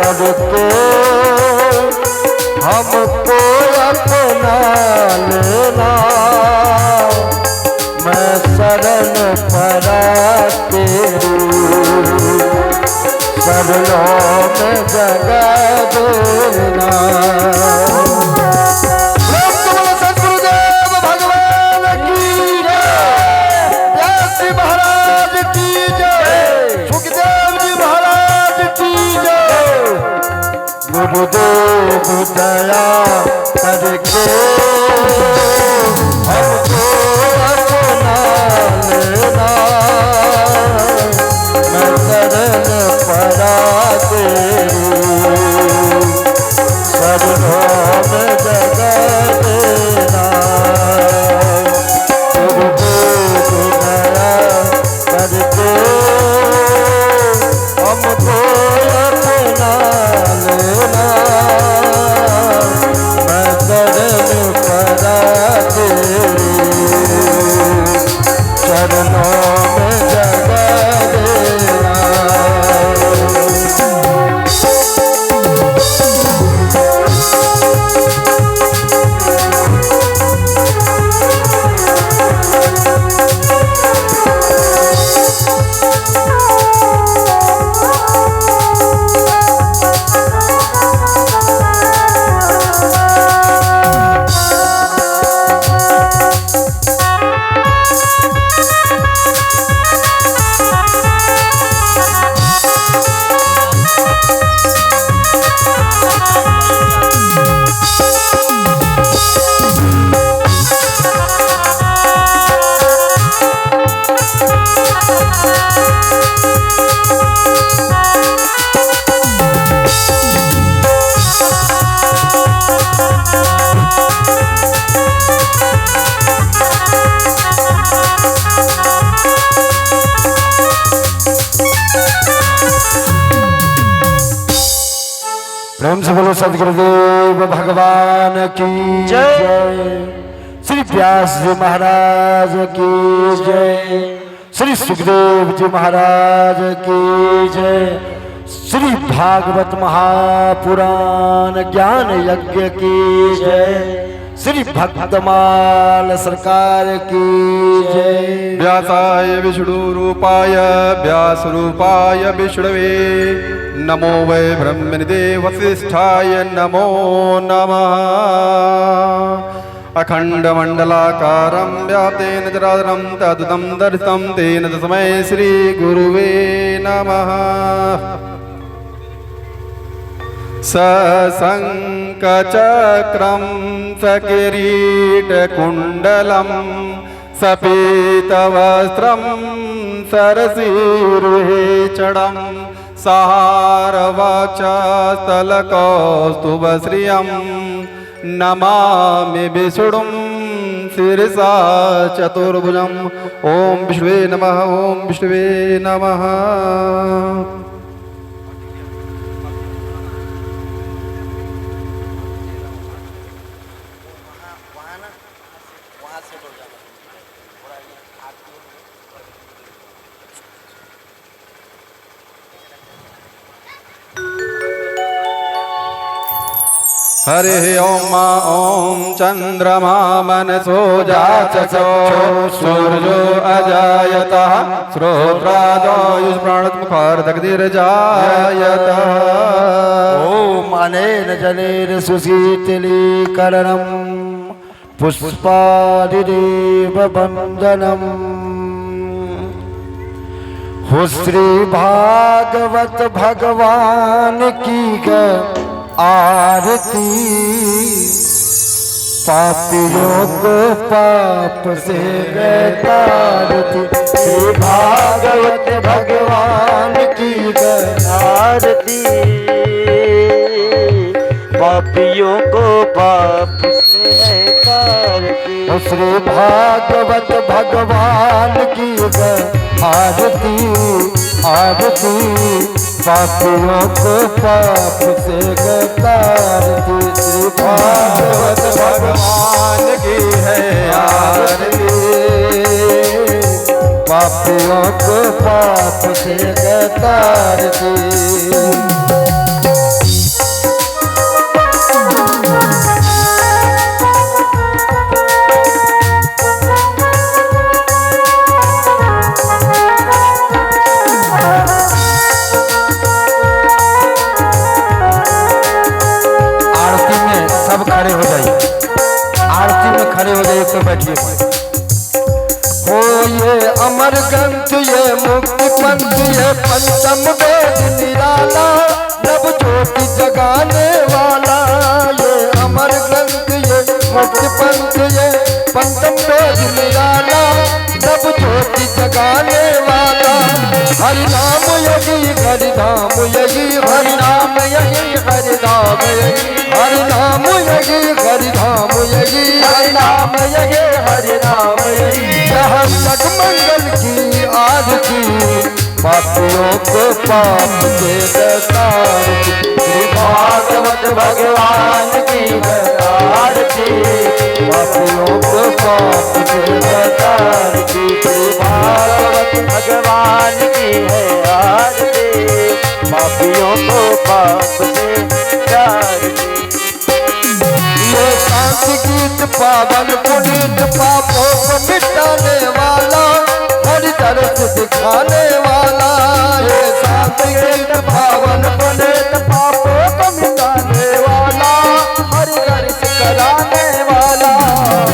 करके हमको अपना लेना। मैं शरण पड़ा तेरी, शरणों में जगह देना। सतगुरुदेव भगवान की जय, व्यास जी महाराज की जय, सुखदेव जी महाराज की जय। गुरुदेव दया करके हमको अपना लेना। मैं शरण पड़ा तेरी, शरणों में जगह देना। गुरुदेव दया करके हमको अपना लेना। मैं शरण पड़ा तेरी, चरणों में जगह देना। प्रेम से बोलो सदगुरुदेव भगवान की जय। श्री व्यास जी महाराज की जय, श्री सुखदेव जी महाराज की जय, श्री भागवत महापुराण ज्ञान यज्ञ की जय, श्री भक्तमाल सरकार की जय। व्यासाय विष्णु रूपाय व्यास रूपाय विष्णवे नमो वै ब्रह्मनिधे वसिष्ठाय नमो नमः। अखंडमंडलाकारं व्याप्तेन चराचरं तद्भुतं दर्शितं तेन तस्मै श्री गुरुवे नमः। सशङ्खचक्रं सकिरीटकुण्डलं सपीतवस्त्रं सरसीरुहेचडं सहारवक्षस्थलकौस्तुभश्रियं नमामि विष्णुं शिरसा चतुर्भुजम्। ओम विष्णुवे नमः, ओम विष्णुवे नमः। हरे ओम ओम चंद्रमा मनसो जाचक्षो सूर्यो अजायतः श्रोत्रादयुष्प्राणमुखार्दग्धिर्जायतः। ओम अनेन जनेन सुशीतलीकरणं पुष्पादिदेव वंदनम्। हो श्री भागवत भगवान की आरती, पापियों को पाप से तारती। श्री भागवत भगवान की आरती, पापियों को पाप से तारती। श्री भागवत भगवान की आरती, आरती पापियों को पाप से तारती। श्री भागवत भगवान की है आरती, पापियों को पाप से तारती। ये मुक्ति पंथ ये पंचम वेद निराला नव ज्योति जगाने वाला ये अमर ग्रंथ ये मुक्ति पंथ ये पंचम वेद निराला नव ज्योति जगाने वाला हरि नाम यही हरि धाम यही हरि नाम यही हरि धाम यही हरि नाम यही हरि धाम यही हरि नाम यही हरि नाम यही जहाँ तक मंगल की आरती पापियों को पाप से दतारती श्री भागवत भगवान की आरती पापियों को पाप से दतारती श्री भागवत भगवान की है आरती पापियों को पाप से दतारती ये शांति गीत पावन पुनीत पापों को मिटाने वाला हरि दर्श दिखाने वाला ये शांति गीत पावन पुनीत पापों को मिटाने वाला हरि दर्श कराने वाला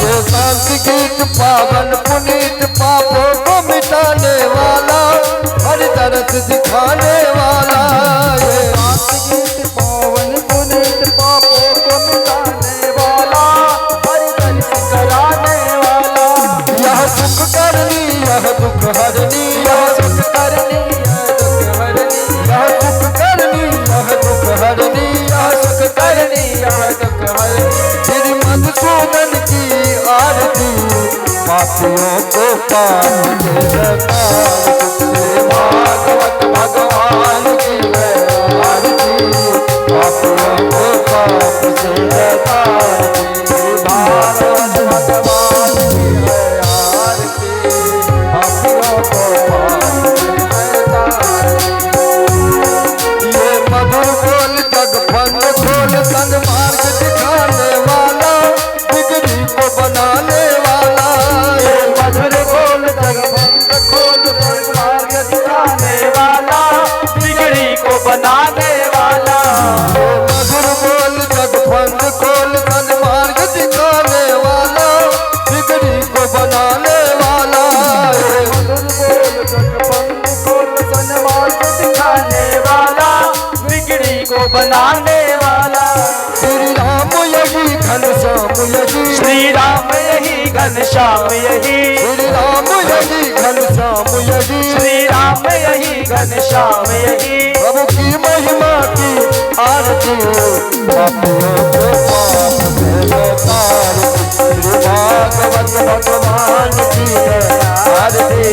ये शांति गीत पावन पुनीत पापों को मिटाने वाला हरि दर्श दिखाने वाला ये शांति गीत पावन पुनीत पापों को मिटाने वाला हरि दर्श कराने वाला यह सुख करनी यह दुख हरनी यह सुख करनी यह दुख हरनी यह सुख करनी यह दुख हरनी यह सुख करनी यह दुख हरनी श्री मधुसूदन की आरती पापियों को पाप से दतारती श्री भागवत भगवान की आरती पापियों को पाप से दतारती श्री भागवत भगवान की आरती पापियों को पाप से दतारती ये मधुर बोल जग बंद खोल तन मार्ग दिखाने वाला बिगड़ी को बनाने वाला ये मधुर बोल जग बंद खोल तन मार्ग दिखाने वाला बिगड़ी को बनाने वाला ये मधुर बोल जग बंद खोल तन मार्ग दिखाने वाला बिगड़ी को बनाने वाला ये मधुर बोल जग बंद खोल तन मार्ग दिखाने वाला बिगड़ी को बनाने वाला श्री राम यही घनश्याम यही श्री राम यही घनश्याम यही श्री राम यही घनश्याम यही श्री राम यही घनश्याम यही प्रभु की महिमा की आरती पापियों को पाप से दतारती श्री भागवत भगवान की आरती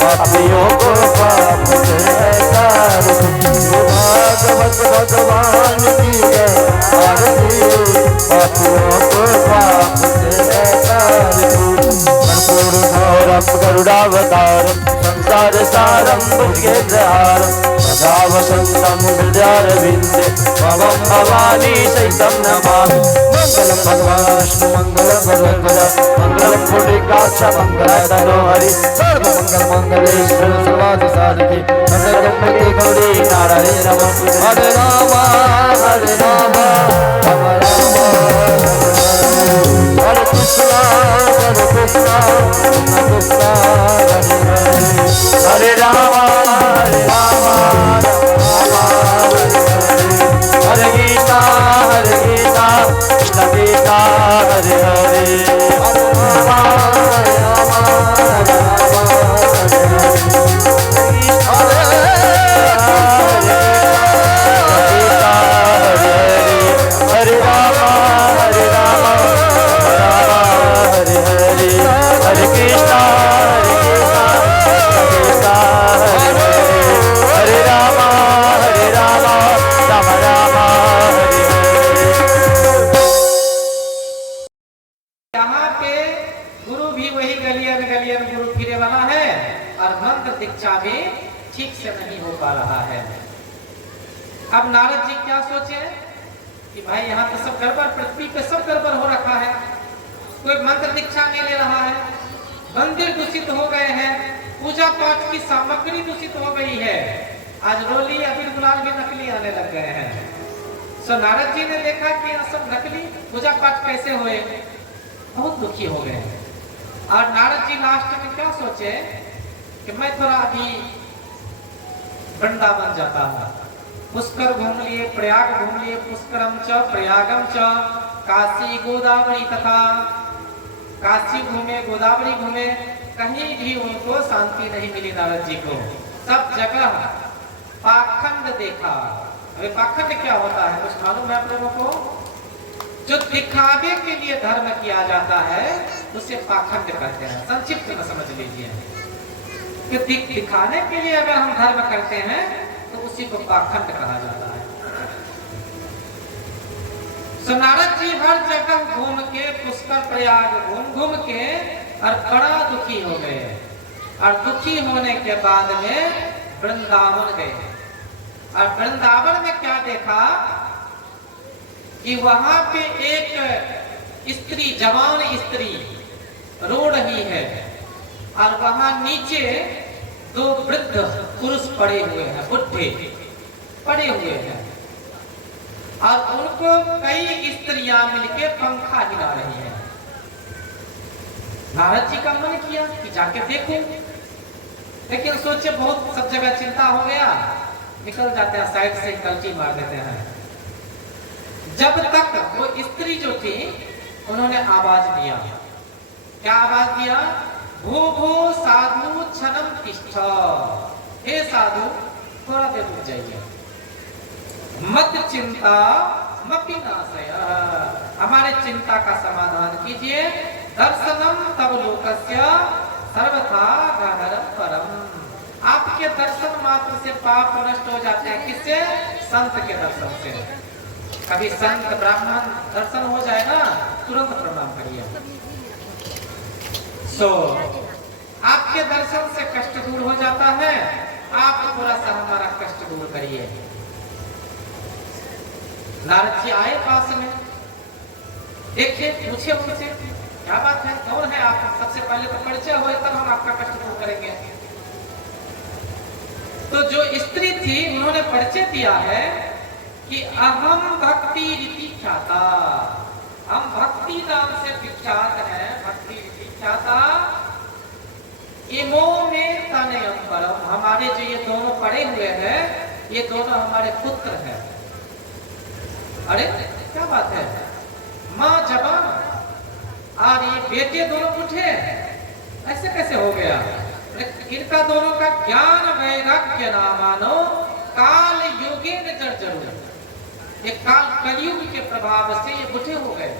पापियों को पाप से दतारती श्री भागवत भगवान की आरती पापियों को पाप से दतारती कर्पूर गौरम गरुडावतारम संसार सारम भुजगेन्द्रहारम सदा वसंतम हृदयारविंदे भवं भवानी सहितं नमामि मंगलम भगवान विष्णु मंगलम गरुड़ध्वज मंगलम पुंडरीकाक्ष मंगलाय तनोहरि सर्वमंगल मंगले शिव सर्वार्थ साधिके शरण्ये गौरी नारायणी नमोस्तुते हरे राम हरे राम राम राम हरे कृष्ण हरे कृष्ण कृष्ण कृष्ण हरे हरे हरे राम हरे राम हरे गीता कृष्ण गीता हरे हरे हरे राम हरे राम हरे दीक्षा भी ठीक से नहीं हो पा रहा है। अब नारद जी क्या सोचे कि भाई यहाँ तो सब गड़बड़, पृथ्वी पे सब गड़बड़ हो रखा है, कोई मंत्र दीक्षा नहीं ले रहा है, मंदिर दूषित हो गए हैं, पूजा पाठ की सामग्री दूषित हो गई है, आज रोली अबीर गुलाल भी नकली आने लग गए हैं। सो नारद जी ने देखा कि यह सब नकली पूजा पाठ कैसे हुए, बहुत दुखी हो गए। और नारद जी लास्ट में क्या सोचे कि मैं थोड़ा अभी वृंदावन जाता हूँ, पुष्कर घूम लिए, प्रयाग घूम लिए, पुष्करम च प्रयागम च, काशी गोदावरी तथा काशी घूमे, गोदावरी घूमे, कहीं भी उनको शांति नहीं मिली नारद जी को। सब जगह पाखंड देखा। अभी पाखंड क्या होता है कुछ मालूम है आप लोगों को? जो दिखावे के लिए धर्म किया जाता है उसे पाखंड कहते हैं। संक्षिप्त में समझ लीजिए कि दिखाने के लिए अगर हम धर्म करते हैं तो उसी को पाखंड कहा जाता है। सो नारद जी हर जगह घूम के, पुष्कर प्रयाग घूम के और बड़ा दुखी हो गए, और दुखी होने के बाद में वृंदावन गए। और वृंदावन में क्या देखा कि वहां पे एक स्त्री, जवान स्त्री रो रही है, और वहां नीचे दो वृद्ध पुरुष पड़े हुए हैं, बुढ़े पड़े हुए हैं, और उनको कई स्त्रियां मिलके पंखा हिला रही हैं। नारद जी का मन किया कि जाके देखूं, लेकिन सोचे बहुत सब जगह चिंता हो गया, निकल जाते हैं, साइड से कल्टी मार देते हैं। जब तक वो स्त्री जो थी उन्होंने आवाज दिया, क्या आवाज दिया? भू भू साधु क्षणम तिष्ठ, हे साधु थोड़ा देर रुक जाइए, मत चिंता मपि नाशय, हमारे चिंता का समाधान कीजिए। दर्शनम तब लोकस्य सर्वथा गहरम परम, आपके दर्शन मात्र से पाप नष्ट हो जाते हैं। किससे? संत के दर्शन से। कभी संत ब्राह्मण दर्शन हो जाए ना, तुरंत प्रणाम करिए। आपके दर्शन से कष्ट दूर हो जाता है, आप थोड़ा सा हमारा कष्ट दूर करिए। नारद जी आए पास में, देखिए, पूछे उनसे क्या बात है, कौन है आप? सबसे पहले तो परिचय हो, तब हम आपका कष्ट दूर करेंगे। तो जो स्त्री थी उन्होंने परिचय दिया है कि अहम भक्ति रीति ख्याता, हम भक्ति नाम से विख्यात हैं, भक्ति रीति ख्याता। इमो में तनयम परम, हमारे जो ये दोनों पड़े हुए हैं ये दोनों हमारे पुत्र हैं। अरे क्या बात है, माँ जवान और ये बेटे दोनों उठे, ऐसे कैसे हो गया? इनका दोनों का ज्ञान वैराग्य ना मानो, काल योगे में जर्जर, ये काल कलयुग के प्रभाव से ये बुढ़े हो गए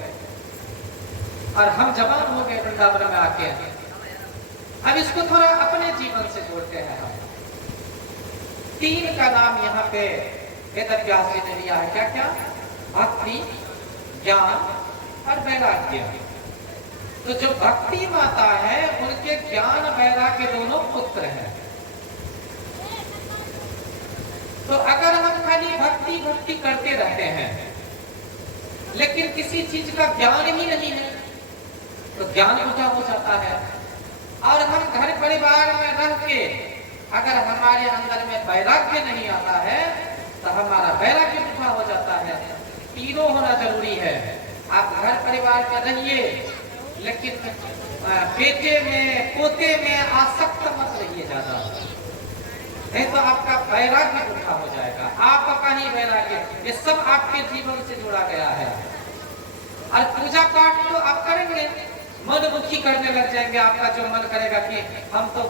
और हम जवान हो गए वृंदावन में आके। अब इसको थोड़ा अपने जीवन से जोड़ते हैं हम। 3 का नाम यहाँ पे वेद व्यास जी ने लिया है, क्या क्या? भक्ति, ज्ञान और वैराग्य। तो जो भक्ति माता है उनके ज्ञान वैराग्य दोनों पुत्र हैं। तो अगर हम खाली भक्ति भक्ति करते रहते हैं लेकिन किसी चीज का ज्ञान ही नहीं है तो ज्ञान उठा हो जाता है। और हम घर परिवार में रह के अगर हमारे अंदर में वैराग्य नहीं आता है तो हमारा वैराग्य उठा हो जाता है। तीनों होना जरूरी है। आप घर परिवार में रहिए लेकिन बेटे में पोते में आसक्त मत रहिए ज्यादा, नहीं तो आपका वैराग्य उठा हो जाएगा। आपका ही वैराग्य, ये सब आपके जीवन से जुड़ा गया है। और पूजा पाठ तो आप करेंगे, मन मुखी करने लग जाएंगे। आपका जो मन करेगा कि हम तो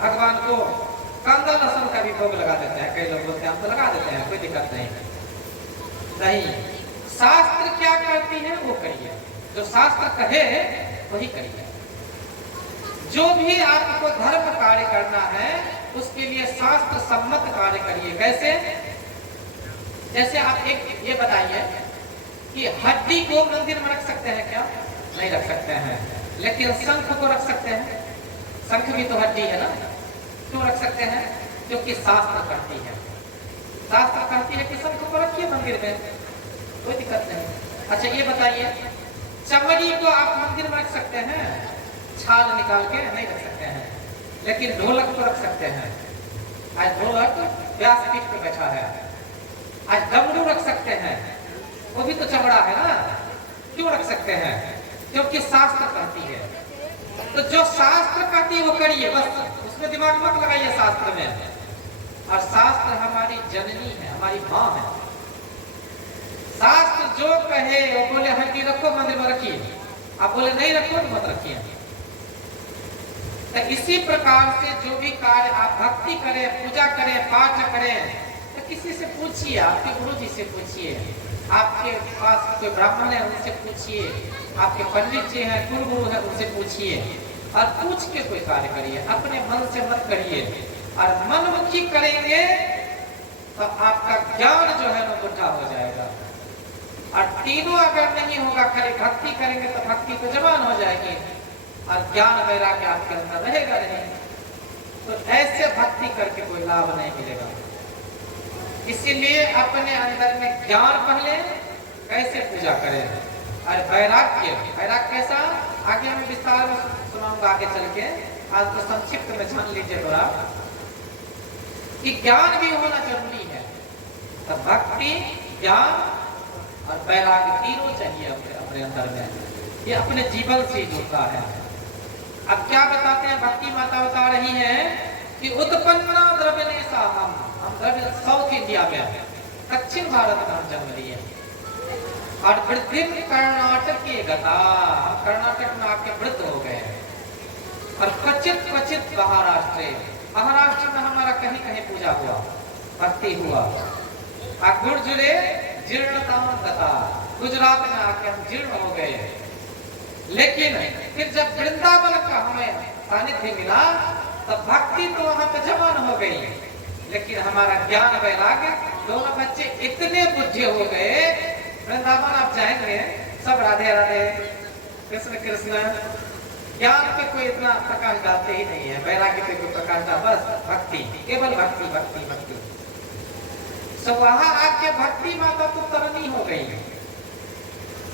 भगवान को कांदा लहसुन का भी भोग लगा देते हैं, कई लोग बोलते हैं हम तो लगा देते हैं, कोई दिक्कत नहीं। शास्त्र क्या करती है वो करिए, जो शास्त्र कहे वही करिए। जो भी आपको धर्म कार्य करना है उसके लिए शास्त्र सम्मत कार्य करिए। कैसे? जैसे आप एक ये बताइए कि हड्डी को मंदिर में रख सकते हैं क्या? नहीं रख सकते हैं, लेकिन शंख को रख सकते हैं। शंख भी तो हड्डी है ना, क्यों रख सकते हैं? क्योंकि शास्त्र कहती है, शास्त्र कहती है कि शंख को रखिए मंदिर में, कोई दिक्कत नहीं। अच्छा ये बताइए, चमड़ी को आप मंदिर में रख सकते हैं, छाल निकाल के नहीं रख सकते हैं, लेकिन ढोलक को रख सकते हैं। आज ढोलक व्यासपीठ पे बैठा है। आज डमरू रख सकते हैं, वो भी तो चमड़ा है ना, क्यों रख सकते हैं? क्योंकि शास्त्र कहती है। तो जो शास्त्र कहती है वो करिए, बस उसमें दिमाग मत लगाइए शास्त्र में। और शास्त्र हमारी जननी है, हमारी माँ है। शास्त्र जो कहे, वो बोले हल्दी रखो मंदिर में रखिए, आप बोले नहीं रखो तो मत रखिए। तो इसी प्रकार से जो भी कार्य आप भक्ति करें, पूजा करें, पाठ करें, तो किसी से पूछिए, आपके गुरु जी से पूछिए, आपके पास कोई ब्राह्मण है उनसे पूछिए, आपके पंडित जी हैं, गुरु है उनसे पूछिए, और पूछ के कोई कार्य करिए, अपने मन से मत करिए। और मनमुखी करेंगे तो आपका ज्ञान जो है वो बुढ़ा हो जाएगा। और तीनों अगर नहीं होगा, खाली भक्ति करेंगे तो भक्ति तो जवान हो जाएगी, और ज्ञान वैराग्य आपके अंदर रहेगा नहीं। तो ऐसे भक्ति करके कोई लाभ नहीं मिलेगा। इसीलिए अपने अंदर में ज्ञान पहले, कैसे पूजा करें, और वैराग्य, वैराग्य कैसा आगे मैं विस्तार में सुनाऊंगा आगे चल के। आज तो संक्षिप्त में जान लीजिए थोड़ा कि ज्ञान भी होना जरूरी है। तो भक्ति, ज्ञान और वैराग्य तीनों चाहिए अपने अंदर में। ये अपने जीवन से जुड़ता है। अब क्या बताते हैं, भक्ति माता बता रही है कि उत्पन्ना द्रव्य हम द्रव्य साउथ इंडिया में, दक्षिण भारत में हम जन्म लिए, और वृद्धि कर्नाटक के गता, कर्नाटक में आके वृद्ध हो गए, और क्वचित क्वचित महाराष्ट्र, महाराष्ट्र में हमारा कहीं कहीं पूजा हुआ, भक्ति हुआ। गुर्जुरे जीर्णता गता, गुजरात में आके हम जीर्ण हो गए। लेकिन फिर जब वृंदावन का हमें सानिध्य मिला, तब भक्ति तो वहां पे जवान हो गई, लेकिन हमारा ज्ञान वैराग्य, दोनों बच्चे इतने बुद्धि हो गए। वृंदावन आप जाएंगे, सब राधे राधे, कृष्ण कृष्ण, ज्ञान पे कोई इतना प्रकाश डालते ही नहीं है, वैराग्य पे कोई प्रकाश डाल, बस भक्ति, केवल भक्ति भक्ति भक्ति। तो वहां आके भक्ति माता तो तरनी हो गई,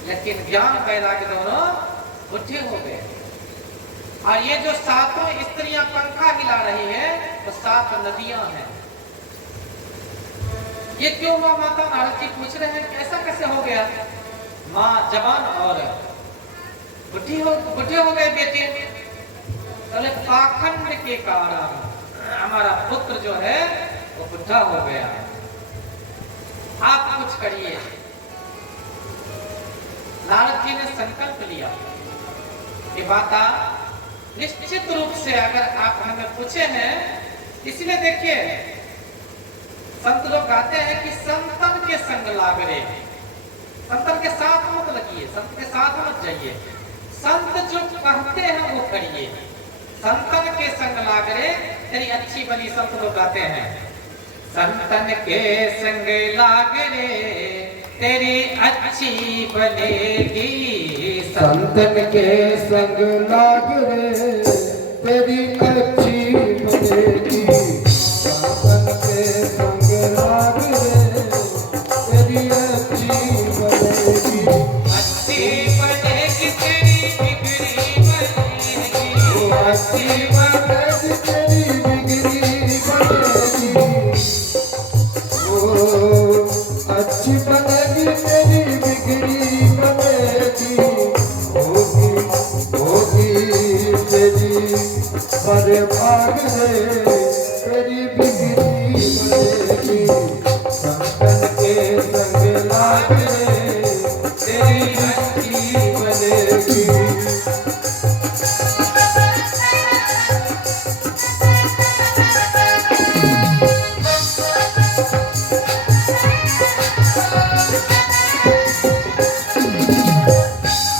लेकिन ज्ञान वैराग्य दोनों बुद्धि हो गए। और ये जो सातों स्त्रियां पंखा हिला रही है, वो 7 नदियां हैं। ये क्यों हुआ, माता नारद जी पूछ रहे हैं कैसा कैसे हो गया। माँ जवान और बुढ़ी हो गए बेटे, तो पाखंड के कारण हमारा पुत्र जो है वो बुढ़ा हो गया, आप कुछ करिए। नारद जी ने संकल्प लिया कि माता निश्चित रूप से अगर आप हमें पूछे हैं, इसलिए देखिए संत लोग कहते हैं कि संतन के संग लागरे, संतन के साथ मत लगिए, संत के साथ मत जाइए, संत जो कहते हैं वो करिए। संतन के संग लागरे तेरी अच्छी बनी, संत लोग गाते हैं, संतन के संग लागरे तेरी अच्छी बनेगी, संतन के संग लाग रे तेरी अच्छी बनेगी, संतन के संग लाग रे तेरी अच्छी बनेगी, अच्छी बनेगी तेरी बिगड़ी बनेगी, अच्छी बनेगी तेरी बिगड़ी बनेगी, अच्छी बनेगी तेरी बिगड़ी बनेगी, होगी तेरी बड़े भाग रे तेरी बिगड़ी बनेगी, संतन के संग लाग रे तेरी अच्छी बनेगी।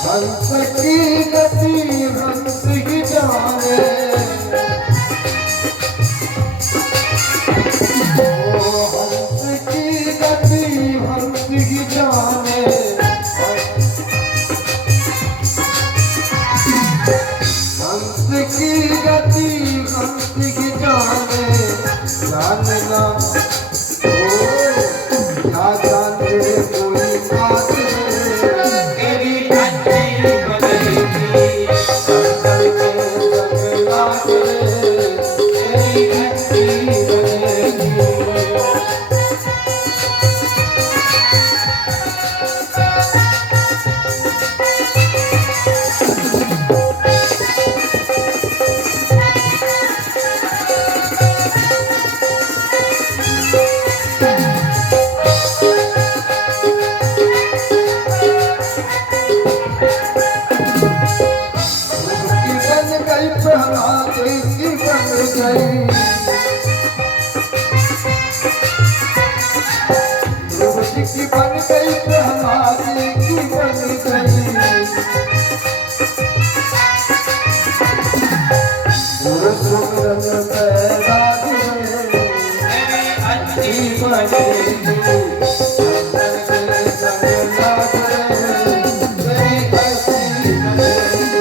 हंस की गति हंस ही जाने, ओ हंस की गति हंस ही जाने, हंस की गति हंस ही जाने, जानना ओ क्या जाने कोई बात तेरी अच्छी बनेगी, संतन के संग लाग रे तेरी अच्छी बनेगी। बनेगी। चंदन के संग लाग रे तेरी अस्सी बनेगी।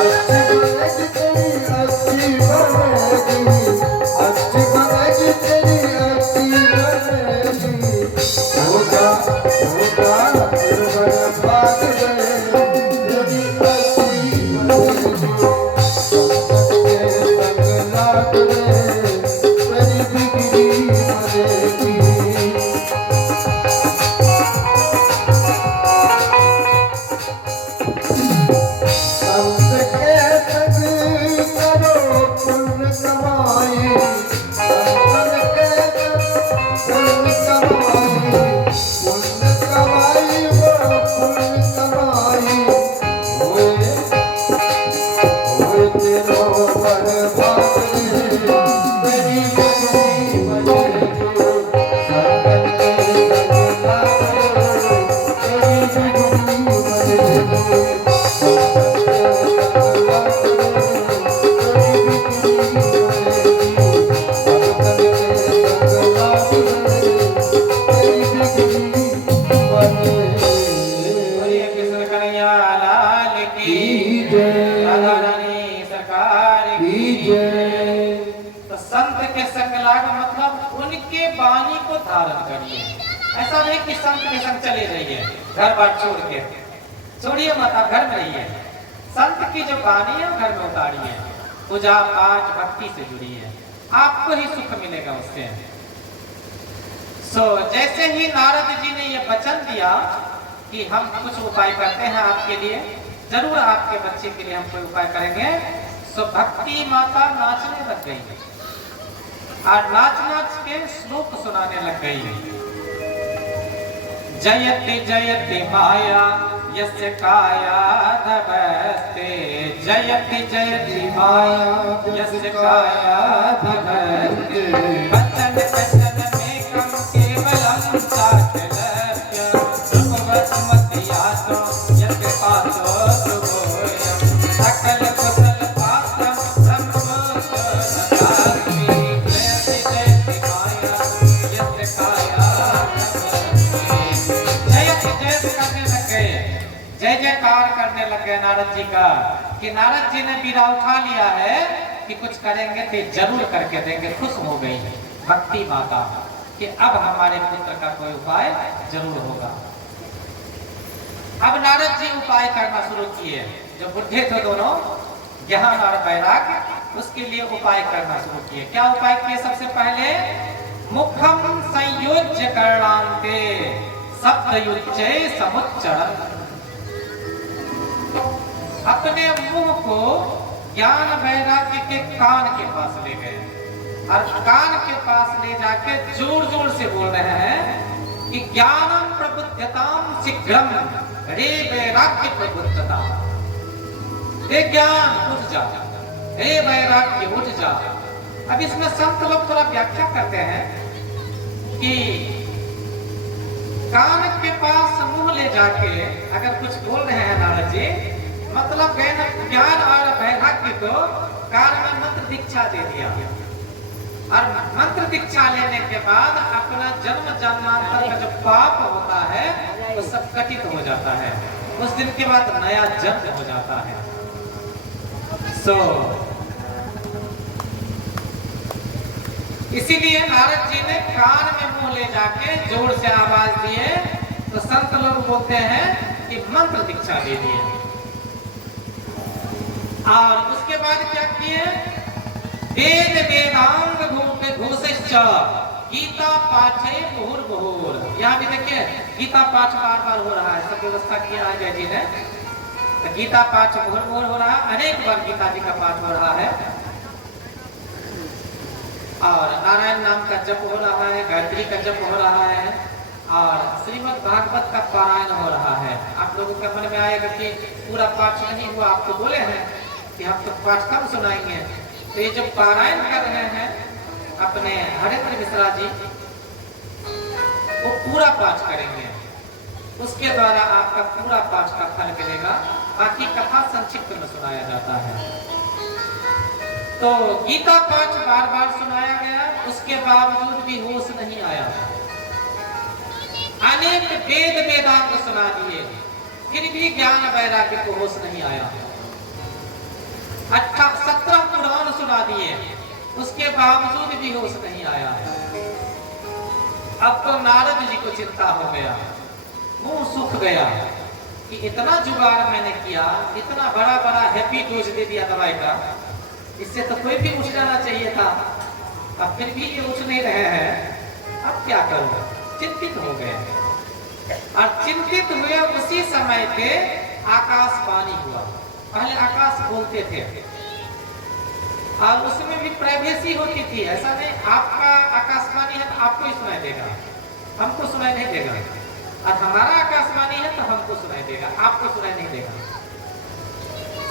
अस्सी बनेगी तेरी अस्सी बनेगी। अस्सी बनेगी तेरी अस्सी बनेगी। होगा निर्भर भाग गए तेरी अस्सी बनेगी। चंदन के संग लाग रे तेरी बिगड़ी बनेगी। संत के संग करो पुण्य कमाई। संत के संग पुण्य कमाई वो पुण्य कमाई। होए तेरो पर भाग रे तेरी बिगड़ी बनेगी। संत के संग लाग रे तेरी बिगड़ी बनेगी। बोलिए कृष्ण कन्हैया लाल की राधा रानी सरकार की जय। तो संत के संग लाग मतलब उनके वाणी को धारण करिए। ऐसा नहीं कि संत के संग चले जाइए घर बार छोड़ के, छोड़िए मत, आप घर में रहिए। संत की जो वाणी है घर में उतारिए, पूजा पाठ भक्ति से जुड़िए, आपको ही सुख मिलेगा उससे। जैसे ही नारद जी ने ये वचन दिया कि हम कुछ उपाय करते हैं आपके लिए, जरूर आपके बच्चे के लिए हम कोई उपाय करेंगे। सो भक्ति माता नाचने लग गई और नाच नाच के श्लोक सुनाने लग गई। जयति जयति माया यस्य काया धवस्ते। जयति जयति माया यस्य काया धवस्ते। वचन वचन में कम केवलम चाचलस्य। सुखवसमतियासो यस्य पासो सुभोयम्। सकल कुशल पात्रं ब्रह्मोपनिषदास्मि। जयति जयति माया यस्य काया धवस्ते। जयति जयति करने लग गए, जय जयकार करने लग गए नारद जी का, कि नारद जी ने बीड़ा उठा लिया है कि कुछ करेंगे तो जरूर करके देंगे। खुश हो गई भक्ति माता कि अब हमारे पुत्र का कोई उपाय जरूर होगा। अब नारद जी उपाय करना शुरू किए। जो बुढ़े थे दोनों, ज्ञान और वैराग्य, उसके लिए उपाय करना शुरू किए। क्या उपाय किए? सबसे पहले मुखम संयोज्य कर्णांते सप्तयुच्चे समुच्चरण। अपने मुंह को ज्ञान वैराग्य के कान के पास ले गए और कान के पास ले जाके जोर जोर से बोल रहे हैं कि ज्ञानम प्रबुद्धताम शीघ्रम रे वैराग्य प्रबुद्धता। हे ज्ञान उठ जा, हे वैराग्य उठ जा। अब इसमें संत लोग थोड़ा व्याख्या करते हैं कि कान के पास मुंह ले जाके अगर कुछ बोल रहे हैं नारद जी, मतलब ज्ञान और वैराग्य को कान में मंत्र दीक्षा दे दिया और मंत्र दीक्षा लेने के बाद अपना जन्म जन्मांतर का जो पाप होता है वो सब कटित हो जाता है। उस दिन के बाद नया जन्म हो जाता है। इसीलिए नारद जी ने कान में मुंह ले जाके जोर से आवाज दिए, तो संत लोग बोलते हैं कि मंत्र दीक्षा दे दिए। और उसके बाद क्या किए? वेद वेदांग घोषिश्च गीता पाठे मुहुर्मुहुर। यहाँ भी देखिए गीता पाठ बार बार हो रहा है, सब व्यवस्था किया है जय जी ने। तो गीता पाठ मुहुर्मुहुर हो रहा है, अनेक बार गीता जी का पाठ हो रहा है और नारायण नाम का जप हो रहा है, गायत्री का जप हो रहा है और श्रीमद् भागवत का पारायण हो रहा है। आप लोगों के मन में आएगा कि पूरा पाठ नहीं हुआ, आप तो बोले हैं कि हम तो पाठ कम सुनाएंगे। तो ये जो पारायण कर रहे हैं अपने हरेंद्र मिश्रा जी, वो पूरा पाठ करेंगे, उसके द्वारा आपका पूरा पाठ का फल मिलेगा। बाकी कथा संक्षिप्त में सुनाया जाता है। तो गीता पाठ बार बार सुनाया गया उसके बावजूद भी होश नहीं आया। अनेक वेद वेदांत सुना दिए, फिर भी ज्ञान वैराग्य को होश नहीं आया। 17 पुराण सुना दिए, उसके बावजूद भी होश नहीं आया। अब तो नारद जी को चिंता हो गया, मुंह सूख गया कि इतना जुगाड़ मैंने किया, इतना बड़ा बड़ा हैप्पी डोज दे दिया दवाई का, इससे तो कोई भी उठ जाना चाहिए था, अब फिर भी ये उठ नहीं रहे हैं, अब क्या करूं? चिंतित हो गए। और चिंतित हुए उसी समय पे आकाशवाणी हुआ। पहले आकाश बोलते थे और उसमें भी प्राइवेसी होती थी, ऐसा नहीं आपका आकाशवाणी है तो आपको ही सुनाई देगा, हमको सुनाई नहीं देगा, और हमारा आकाशवाणी है तो हमको सुनाई देगा, आपको सुनाई नहीं देगा।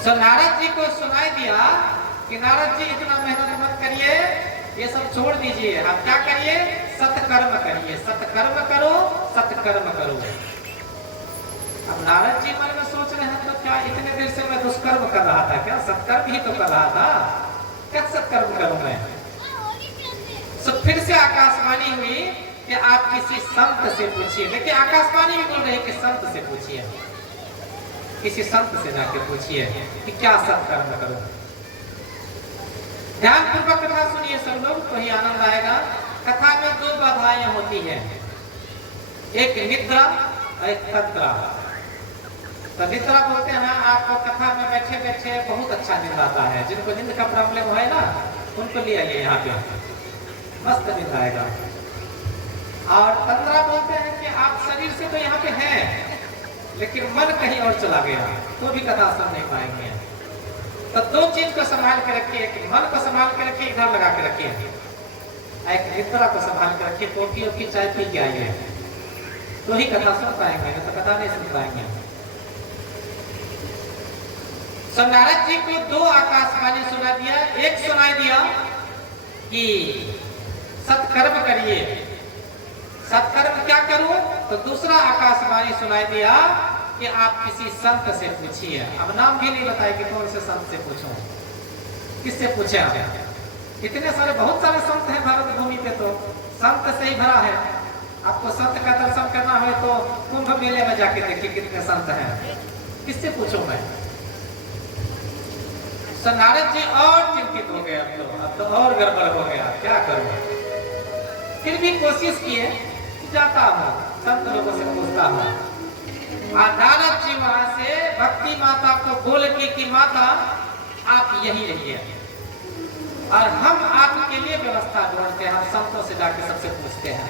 तो नारद जी को सुनाई दिया कि नारद जी इतना मेहनत मत करिए, ये सब छोड़ दीजिए, आप क्या करिए? सत्कर्म करिए, सत्कर्म करो, सत्कर्म करो। अब नारद जी मन में सोच रहे हैं तो क्या इतने देर से मैं दुष्कर्म कर रहा था क्या? सत्कर्म ही तो कर रहा था, क्या सत्कर्म करूं मैं? तो फिर से आकाशवाणी हुई कि आप किसी संत से पूछिए। देखिए आकाशवाणी भी बोल रही है कि संत से पूछिए, किसी संत से जाके पूछिए कि क्या सत्कर्म करूं। ध्यान पूर्वक कथा सुनिए सब लोग, तो ही आनंद आएगा। कथा में 2 बाधाएं होती है, एक निद्रा और एक तंत्रा। तो निद्रा बोलते हैं आपको कथा में बैठे बैठे बहुत अच्छा नींद आता है, जिनको नींद का प्रॉब्लम है ना उनको ले आइए यहाँ पे, मस्त नींद आएगा। और तंत्रा बोलते हैं कि आप शरीर से तो यहाँ पे हैं लेकिन मन कहीं और चला गया तो भी कथा सुन नहीं पाएंगे। तो 2 चीज को संभाल के रखिए, एक मन को संभाल के रखिए, इधर लगा के रखिए, एक निद्रा को संभाल के रखिए। कॉफी की चाय पी के आइए तो ही कथा सुन पाएंगे, नहीं तो कथा नहीं सुन पाएंगे। तो नारद जी को 2 आकाशवाणी सुना दिया, एक सुनाई दिया कि सत्कर्म करिए, सत्कर्म क्या करूं? तो दूसरा आकाशवाणी सुनाई दिया कि आप किसी संत से पूछिए। अब नाम भी नहीं बताए कि कौन से संत से पूछूं, किससे पूछे आप? इतने सारे बहुत सारे संत हैं भारत भूमि पे, तो संत से ही भरा है। आपको संत का दर्शन करना हो तो कुंभ मेले में जाके देखिए कितने संत हैं, किससे पूछूं मैं? तो नारद जी और चिंतित हो गए, अब तो और गड़बड़ हो गया, क्या करूं? फिर भी कोशिश किए, जाता हूं संत लोगों से पूछता हूं। नारद जी वहां से भक्ति माता को बोल के कि माता आप यही रहिए और हम आपके लिए व्यवस्था ढूंढते हैं, हम संतों से जाके सबसे पूछते हैं।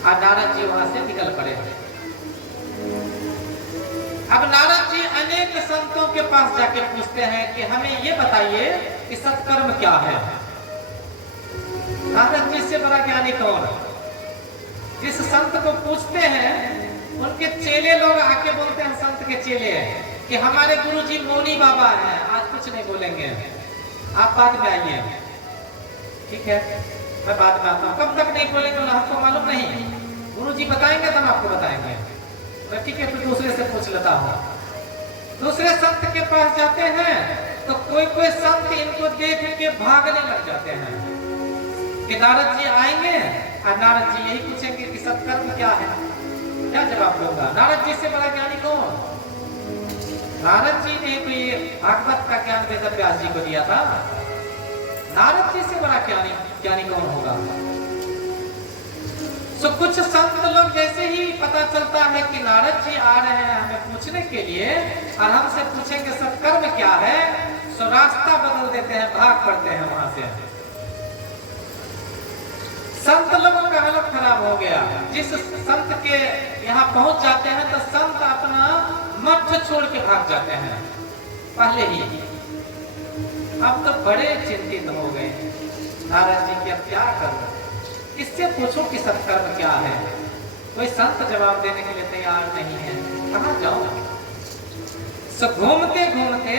और नारद जी वहां से निकल पड़े। अब नारद जी अनेक संतों के पास जाके पूछते हैं कि हमें ये बताइए कि सत्कर्म क्या है। नारद जी से बड़ा ज्ञानी कौन? जिस संत को पूछते हैं उनके चेले लोग आके बोलते हैं, संत के चेले कि हमारे गुरुजी मौनी बाबा हैं, आज कुछ नहीं बोलेंगे, आप बाद में आइए। ठीक है, मैं बाद में आता हूँ। कब तक नहीं बोलेंगे हमको मालूम नहीं, गुरुजी बताएंगे तब आपको बताएंगे। तो ठीक है, फिर दूसरे से पूछ लेता हूँ। दूसरे संत के पास जाते हैं तो कोई कोई संत इनको देख के भागने लग जाते हैं कि नारद जी आएंगे और नारद जी यही पूछेंगे कि सत्कर्म क्या है। क्या जवाब दूंगा? नारद जी से बड़ा ज्ञानी कौन? नारद जी ने तो ये भागवत का ज्ञान वेद व्यास जी को दिया था। नारद जी से बड़ा ज्ञानी कौन होगा? तो कुछ संत लोग जैसे ही पता चलता है कि नारद जी आ रहे हैं हमें पूछने के लिए और हमसे पूछेंगे सत्कर्म क्या है, तो रास्ता बदल देते हैं, भाग पड़ते हैं वहां से। संत लोगों का हालत खराब हो गया। जिस संत के यहाँ पहुंच जाते हैं तो संत अपना मठ छोड़ के भाग जाते हैं पहले ही। अब तो बड़े चिंतित हो गए नारद जी की, अब क्या करूं, किससे पूछूं कि सत्कर्म क्या है? कोई संत जवाब देने के लिए तैयार नहीं है, कहां जाऊं? तो घूमते घूमते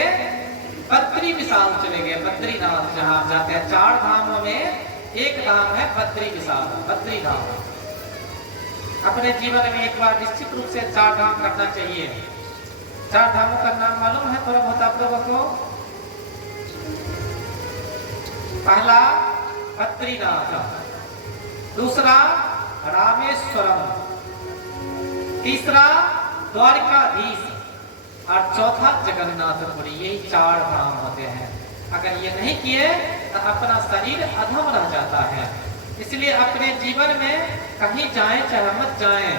बद्री विशाल चले गए। बद्रीनाथ जहां जाते हैं, 4 धामों में एक धाम है बद्री विशाल, बद्री धाम। अपने जीवन में एक बार निश्चित रूप से 4 धाम करना चाहिए। 4 धामों का नाम मालूम है थोड़ा बहुत आप लोगों को? पहला बद्रीनाथ, दूसरा रामेश्वरम, तीसरा द्वारकाधीश और चौथा जगन्नाथपुरी। यही 4 धाम होते हैं। अगर ये नहीं किए तो अपना शरीर अधम रह जाता है। इसलिए अपने जीवन में कहीं जाएं चाहे मत जाएं,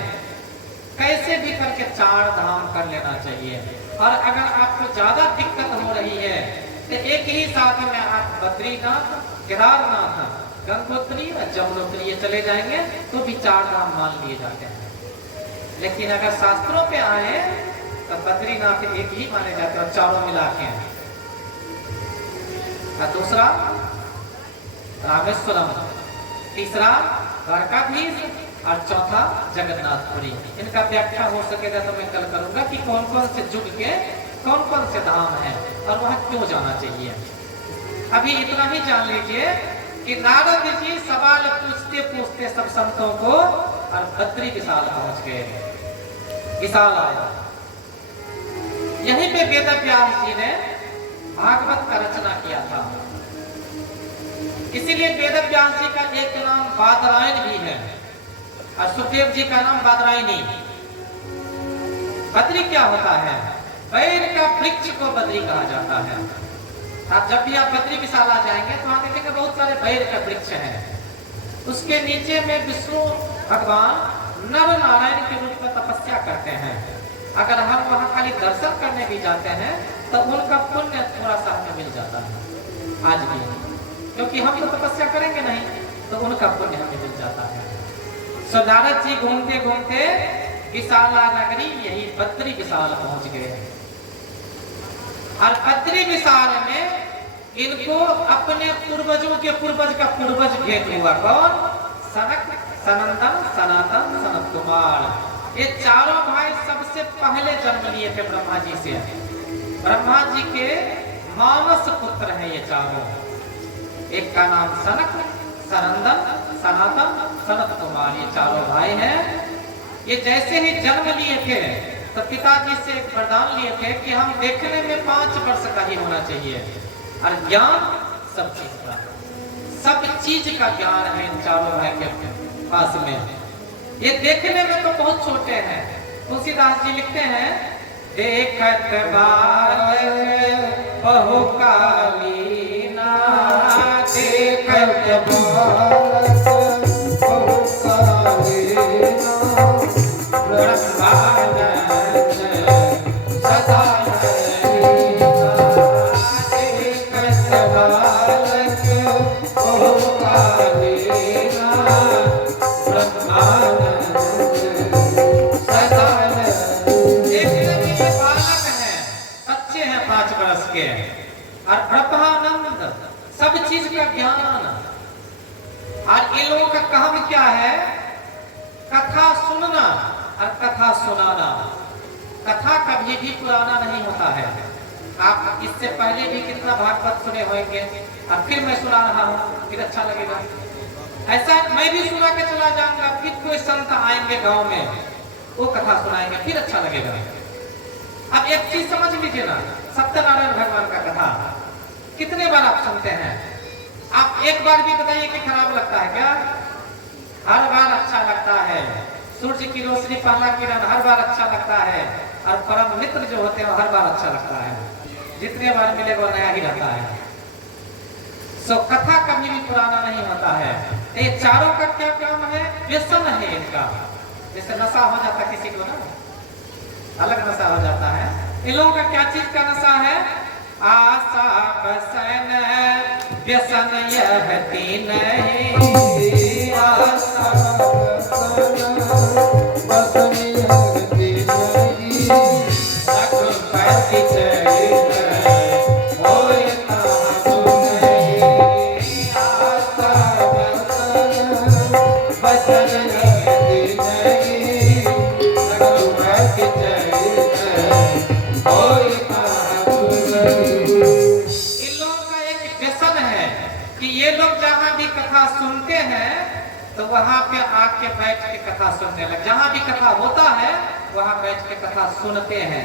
कैसे भी करके 4 धाम कर लेना चाहिए। और अगर आपको ज्यादा दिक्कत हो रही है तो एक ही साथ में आप बद्रीनाथ, केदारनाथ, गंगोत्री और जमुनोत्री ये चले जाएंगे तो भी 4 धाम मान लिए जाते हैं। लेकिन अगर शास्त्रों पे आए तो बद्रीनाथ एक ही माने जाते हैं और चारों मिला के। दूसरा रामेश्वरम, तीसरा द्वारकाधीश और चौथा जगन्नाथपुरी। इनका व्याख्या हो सकेगा तो मैं कल करूंगा कि कौन कौन से जुग के कौन कौन से धाम है और वहां क्यों जाना चाहिए। अभी इतना ही जान लीजिए कि नारद जी सवाल पूछते पूछते सब संतों को और बद्री विशाल पहुंच गए। विशाल आया, यहीं पे वेद व्यास जी ने भागवत का रचना किया था। इसीलिए वेद व्यास जी का एक नाम बादरायण भी है और सुखदेव जी का नाम बादरायणी। बद्री क्या होता है? बैर का वृक्ष को बद्री कहा जाता है। आप जब भी आप बद्री विशाला जाएंगे तो वहां देखेंगे बहुत सारे बैर का वृक्ष हैं। उसके नीचे में विष्णु भगवान नर नारायण के रूप में तपस्या करते हैं। अगर हम वहां खाली दर्शन करने भी जाते हैं तो उनका पुण्य थोड़ा सा हमें मिल जाता है आज भी, क्योंकि हम तो तपस्या करेंगे नहीं तो उनका पुण्य हमें मिल जाता है। सो नारद जी घूमते घूमते विशाला नगरी, यही बद्री विशाल पहुंच गए। और बद्री विशाल में इनको अपने पूर्वजों के पूर्वज का पूर्वज भेंट हुआ। कौन? सनक, सनंदन, सनातन, सनत कुमार। ये चारों भाई सबसे पहले जन्म लिए थे ब्रह्मा जी से। ब्रह्मा जी के मानस पुत्र हैं ये चारों। एक का नाम सनक, सनंदन, सनातन, सनत कुमार, ये चारों भाई हैं। ये जैसे ही जन्म लिए थे तो पिताजी से एक वरदान लिए थे कि हम देखने में 5 वर्ष का ही होना चाहिए और ज्ञान सब चीज का, सब चीज का ज्ञान है इन चारों भाई के पास में। ये देखने में तो बहुत छोटे हैं। तुलसीदास जी लिखते हैं, देखत बालक बहुकालीना, देखत बालक बहुकालीना, ब्रह्मानंद सदा नवीना, देखत बालक बहुकालीना, ब्रह्मानंद सदा नवीना। बालक हैं, बच्चे हैं 5 वर्ष के और ब्रह्मानंद, सब चीज का ज्ञान। और इन लोगों का काम क्या है? कथा सुनना और कथा सुनाना। कथा कभी भी पुराना नहीं होता है। आप इससे पहले भी कितना भागवत सुने होंगे और फिर मैं सुना रहा हूँ, फिर अच्छा लगेगा। ऐसा मैं भी सुना के चला जाऊंगा, फिर कोई संत आएंगे गांव में, वो कथा सुनाएंगे, फिर अच्छा लगेगा। अब एक चीज समझ लीजिए ना, सत्यनारायण भगवान का कथा कितने बार आप सुनते हैं? आप एक बार भी बताइए कि खराब लगता है क्या? हर बार अच्छा लगता है। सूर्य की रोशनी, पहला किरण हर बार अच्छा लगता है और परम मित्र जो होते हैं हर बार अच्छा लगता है। जितने बार मिले वो नया ही रहता है। सो कथा कभी भी पुराना नहीं होता है। ये चारों का क्या काम है? व्यसन है इनका। जैसे नशा हो जाता किसी को ना, अलग नशा हो जाता है। इन लोगों का क्या चीज का नशा है? आशा बसन व्यसन यह तीन नहीं, आशा बसन यह तीन नहीं, रघुपति चरित होय तासु नहीं, आशा बसन यह तीन नहीं, रघुपति चरित होय तासु नहीं। इन लोगों का एक व्यसन है कि ये लोग जहाँ भी कथा सुनते हैं तो वहां पे आके बैठ के कथा सुनने लगे। जहां भी कथा होता है वहां बैठ के कथा सुनते हैं।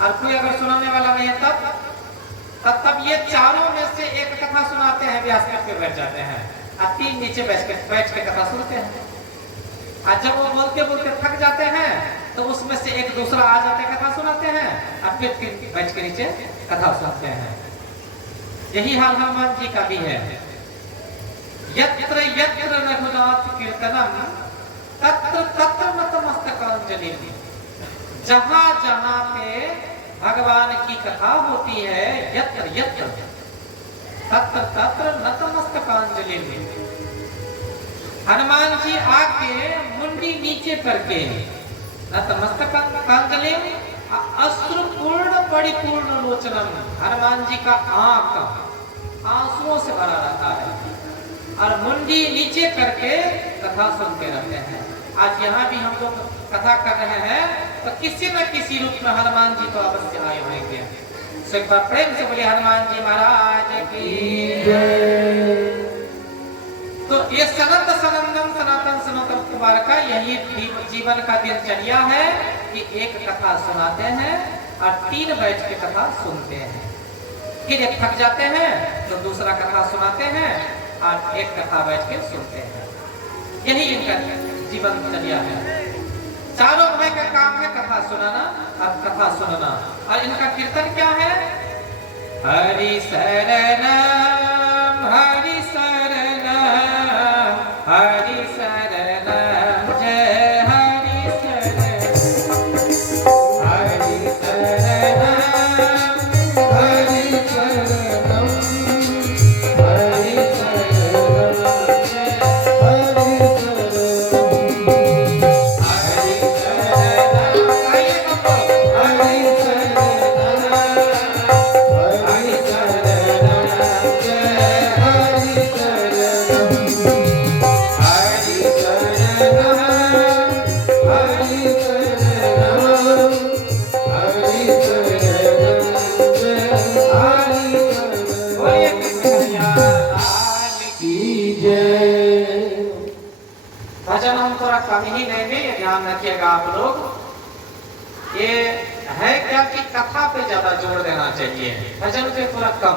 और कोई अगर सुनाने वाला नहीं है तब ये चारों में से एक कथा सुनाते हैं, व्यास करके बैठ जाते हैं। और 3 नीचे बैठ के कथा सुनते हैं। और जब वो बोलते बोलते थक जाते हैं तो उसमें से एक दूसरा आ जाते कथा सुनाते हैं और फिर 3 बैठ के नीचे कथा सुनाते हैं। यही हाल हनुमान जी का भी है। यत्र यत्र रघुनाथ कीर्तनम तत्र तत्र नतमस्तकांजलि। जहां जहां पे भगवान की कथा होती है यत्र यत्र तत्र तत्र नतमस्तकांजलि। हनुमान जी आके मुंडी नीचे करके नतमस्तकांजलि अश्रुपूर्ण परिपूर्ण लोचनम। हनुमान जी का आंख आंसुओं से भरा रहता है और मुंडी नीचे करके कथा सुनते रहते हैं। आज यहाँ भी हम लोग कथा कर रहे हैं तो किसी न किसी रूप में हनुमान जी तो अवश्य आए होंगे। तो एक बार प्रेम से बोले हनुमान जी महाराज की जय। तो ये सनत सनंदन सनातन सनातन कुमार का यही जीवन का दिनचर्या है कि एक कथा सुनाते हैं और 3 बैठ के कथा सुनते हैं। फिर एक थक जाते हैं तो दूसरा कथा सुनाते हैं और एक कथा बैठ के सुनते हैं। यही इनका जीवन दिनचर्या है। चारों भाई का काम है कथा सुनाना और कथा सुनना। और इनका कीर्तन क्या है? हरि शरणम हरि शरणम हरि शरणम जय हरि शरणम हरि शरणम हरि शरणम हरि शरणम जय हरि शरणम हरि शरणम। आइए बाबा हरि शरणम हरि शरणम जय हरि शरणम हरि शरणम हरि शरणम हरि शरणम जय हरि शरणम। बोलिए कन्हैया लाल की जय। भजन हम थोड़ा कम ही लेंगे, ये ध्यान रखिएगा आप लोग। ये है क्या कि कथा पे ज्यादा जोर देना चाहिए, भजन पे थोड़ा कम।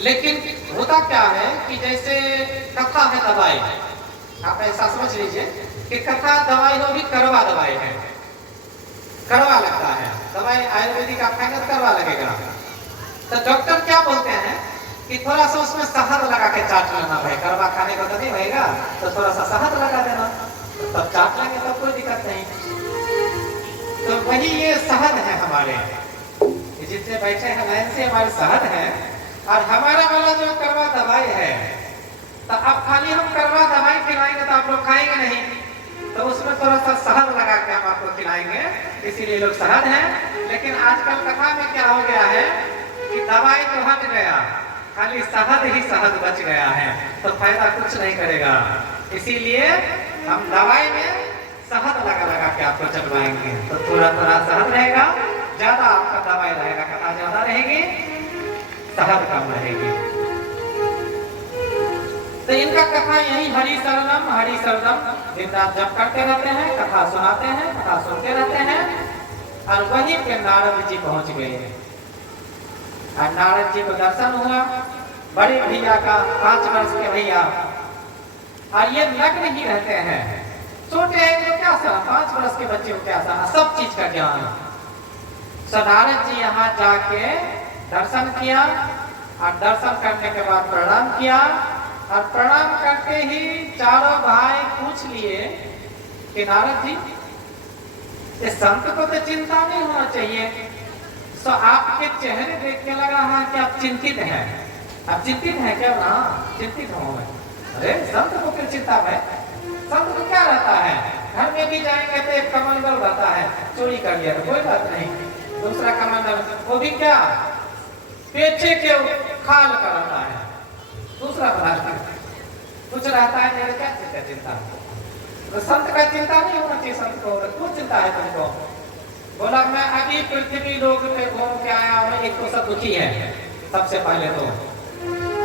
लेकिन होता क्या है कि जैसे कथा है दवाई, आप ऐसा समझ लीजिए कि कथा दवाई हो भी कड़वा दवाई है, कड़वा लगता है। दवाई आयुर्वेदिक आप खाएंगे तो कड़वा लगेगा। तो डॉक्टर क्या बोलते हैं कि थोड़ा सा उसमें शहद लगा के चाट लेना भाई, कड़वा खाने को तो नहीं होगा तो थोड़ा सा शहद लगा देना, तो तब चाट लेंगे तब कोई दिक्कत नहीं। तो वही ये शहद है हमारे, जितने बैठे हैं लाइन से हमारे शहद है। और हमारा वाला जो कड़वा दवाई है, तो अब खाली हम कड़वा दवाई खिलाएंगे तो आप लोग खाएंगे नहीं, तो उसमें थोड़ा सा शहद लगा के हम आपको खिलाएंगे, इसीलिए लोग शहद हैं। लेकिन आजकल कथा में क्या हो गया है कि दवाई तो हट गया, खाली शहद ही शहद बच गया है, तो फायदा कुछ नहीं करेगा। इसीलिए हम दवाई में शहद लगा लगा के आपको चलवाएंगे, तो थोड़ा थोड़ा शहद रहेगा, ज्यादा आपका दवाई रहेगा, कथा ज्यादा रहेगी, शहद कम रहेगी। तो इनका कथा यही हरि शरणम दिन रात जप करते रहते हैं, कथा सुनाते हैं, कथा सुनते रहते हैं। और वहीं पे नारद जी पहुंच गए। और नारद जी को दर्शन हुआ, बड़े भैया का 5 वर्ष के भैया, और ये नग्न ही रहते हैं, छोटे हैं तो क्या सना, 5 वर्ष के बच्चे को क्या सना, सब चीज का ज्ञान। तो नारद जी यहाँ जाके दर्शन किया और दर्शन करने के बाद प्रणाम किया। और प्रणाम करते ही चारों भाई पूछ लिए कि नारद जी इस संत को तो चिंता नहीं होना चाहिए, तो आपके चेहरे देख के लगा है कि आप चिंतित हैं। आप चिंतित हैं क्या? ना चिंतित हो। अरे संत को क्यों चिंता है? संत को क्या रहता है, घर में भी जाएंगे तो एक कमंडल रहता है, चोरी कर लिया तो कोई बात नहीं, दूसरा कमंडल वो भी क्या पेचे के खाल का रहता है, दूसरा प्लास्टिक कुछ रहता है, मेरे क्या चिंता। तो संत का चिंता नहीं होना चाहिए। संत को क्यों चिंता है तुमको? बोला मैं अभी पृथ्वी लोक पे घूम के आया हूँ, एक तो सब दुखी है, सबसे पहले तो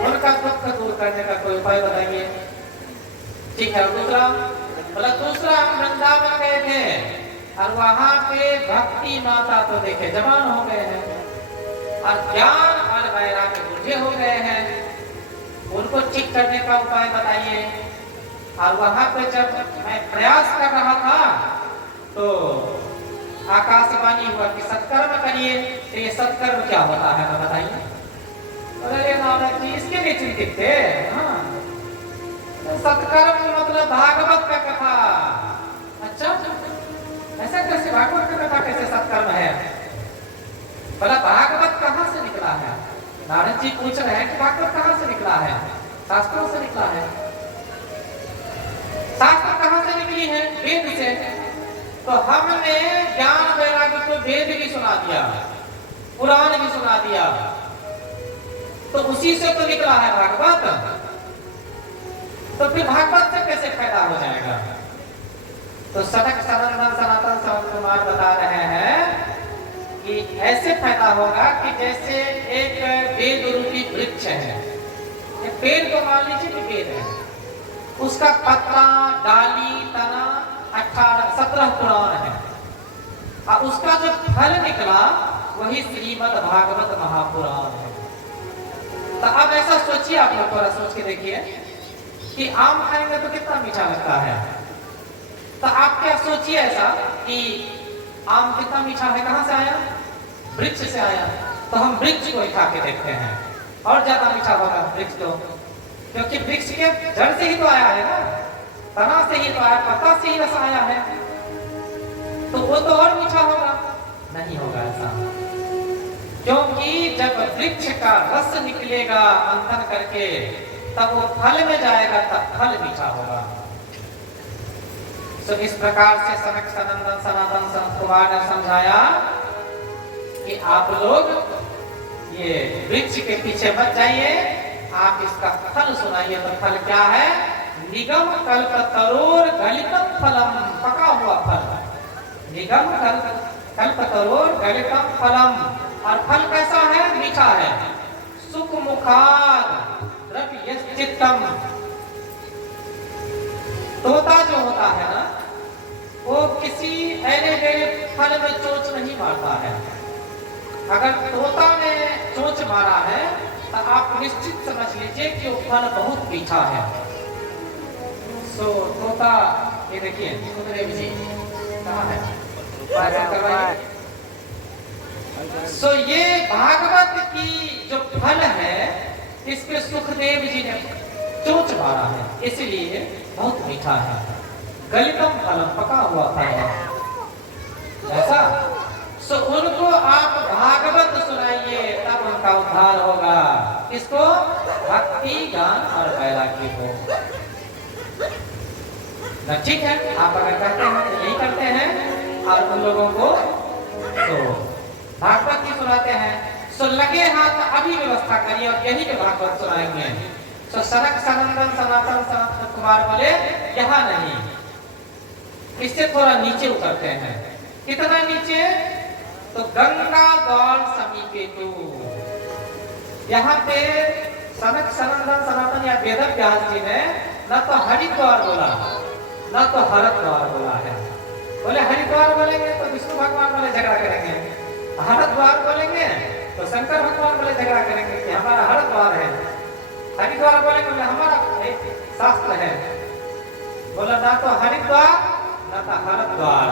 उनका दुख दूर करने का कोई उपाय बताइए। ठीक है। दूसरा बोला दूसरा हम वृंदावन गए थे और वहां पे भक्ति माता तो देखे जवान हो गए हैं और ज्ञान और वैराग्य बूढ़े हो गए हैं, उनको ठीक करने का उपाय बताइए। और वहां पे जब मैं प्रयास कर रहा था तो आकाशवाणी हुआ कि सत्कर्म करिए। तो ये सत्कर्म क्या होता है बताइए। अरे नारद जी इसके लिए चिंतित थे। हाँ, तो सत्कर्म मतलब भागवत का कथा। अच्छा, ऐसा कैसे भागवत का कथा कैसे सत्कर्म है? बोला भागवत कहाँ से निकला है? नारद जी पूछ रहे हैं कि भागवत कहाँ से निकला है? शास्त्रों से निकला है। शास्त्र कहाँ से निकली है? वेद से। तो हमने ज्ञान वैराग्य को वेद भी सुना दिया, पुराण भी सुना दिया, तो उसी से तो निकला है भागवत। तो फिर भागवत से कैसे फायदा हो जाएगा? तो सनक सनंदन सनातन संत कुमार बता रहे हैं कि ऐसे फायदा होगा कि जैसे एक वेद रूपी वृक्ष है, एक पेड़ को मान लीजिए कि वेद है, उसका पत्ता, डाली, तना 17 पुराण है, और उसका जो फल निकला वही श्रीमद् भागवत महापुराण है। तो अब ऐसा सोचिए, आप लोग थोड़ा सोच के देखिए कि आम खाएंगे तो कितना मीठा लगता है। तो आप क्या सोचिए ऐसा कि आम कितना मीठा है, कहां से आया? वृक्ष से आया। तो हम वृक्ष को ही खा के देखते हैं, और ज्यादा मीठा होगा वृक्ष तो, क्योंकि वृक्ष के जड़ से ही तो आया है ना, तना से ही तो आया, पत्ता से ही रस आया है, तो वो तो और मीठा होगा। नहीं होगा ऐसा, क्योंकि जब वृक्ष का रस निकलेगा मंथन करके, तब वो फल में जाएगा, तब फल मीठा होगा। तो इस प्रकार से सनक सनंदन सनातन संत कुमार ने समझाया कि आप लोग ये वृक्ष के पीछे मत जाइए, आप इसका फल सुनाइए। तो फल क्या है? निगम कल्प तरोर गलितम फलम, पका हुआ फल। निगम कल्प तरोर गलितम फलम, और फल कैसा है? मीठा है। सुख मुखाद द्रव्य चित्तम। तोता जो होता है ना, वो किसी ऐरे गैरे फल में चोंच नहीं मारता है। अगर तोता ने चोंच मारा है तो आप निश्चित समझ लीजिए कि वो फल बहुत मीठा है। सो तोता, ये देखिए सुखदेव जी कहाँ है? सो ये भागवत की जो फल है, इस पे सुखदेव जी ने चोंच मारा है, इसलिए बहुत मीठा है। गलितम फलम, पका हुआ फल है ऐसा। सो उनको आप भागवत सुनाइए, तब उनका उद्धार होगा। इसको भक्ति ज्ञान और वैराग्य हो। ठीक है, आप अगर कहते हैं तो यही करते हैं, और उन लोगों को तो भागवत की सुनाते हैं। सो लगे हाथ अभी व्यवस्था करिए और यही के भागवत सुनाएंगे। सो सनक सनंदन सनातन संत कुमार बोले यहाँ नहीं, इससे थोड़ा नीचे उतरते हैं। कितना नीचे? तो गंगा द्वार समीपे तो, यहाँ पे सनक सनंदन सनातन या वेद व्यास जी ने न तो हरिद्वार बोला, न तो हरिद्वार बोला है। बोले हरिद्वार बोलेंगे तो विष्णु भगवान बोले झगड़ा करेंगे, हरिद्वार बोलेंगे तो शंकर भगवान बोले झगड़ा करेंगे कि हमारा हरिद्वार है। हरिद्वार बोलेंगे बोले हमारा शास्त्र है। बोला ना तो हरिद्वार न तो हरिद्वार,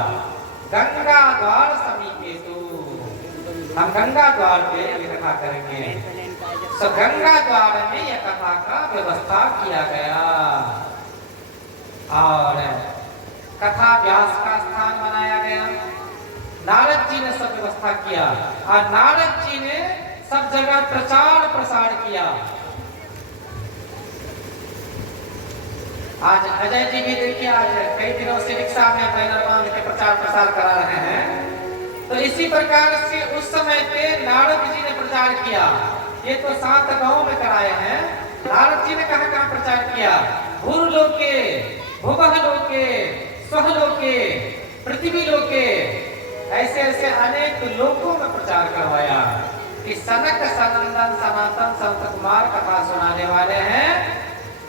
गंगा द्वार समीपे तो, हम गंगा द्वार पे ये कथा करेंगे। तो गंगा द्वार में यह कथा का व्यवस्था किया गया, और कथा व्यास का स्थान बनाया गया। नारद जी ने सब व्यवस्था किया, और नारद जी ने सब जगह प्रचार प्रसार किया। आज अजय जी भी देखिए, आज कई दिनों से रिक्शा में बैनर बांध के प्रचार प्रसार करा रहे हैं। तो इसी प्रकार से उस समय पे नारद जी ने प्रचार किया। ये तो 7 गांव में कराए हैं। नारद जी ने कहां कहां प्रचार किया? भूर्लोके, भुवःलोके, स्वःलोके, पृथ्वीलोके, ऐसे ऐसे अनेक लोकों में प्रचार करवाया कि सनक सनंदन सनातन संत कुमार कथा सुनाने वाले हैं,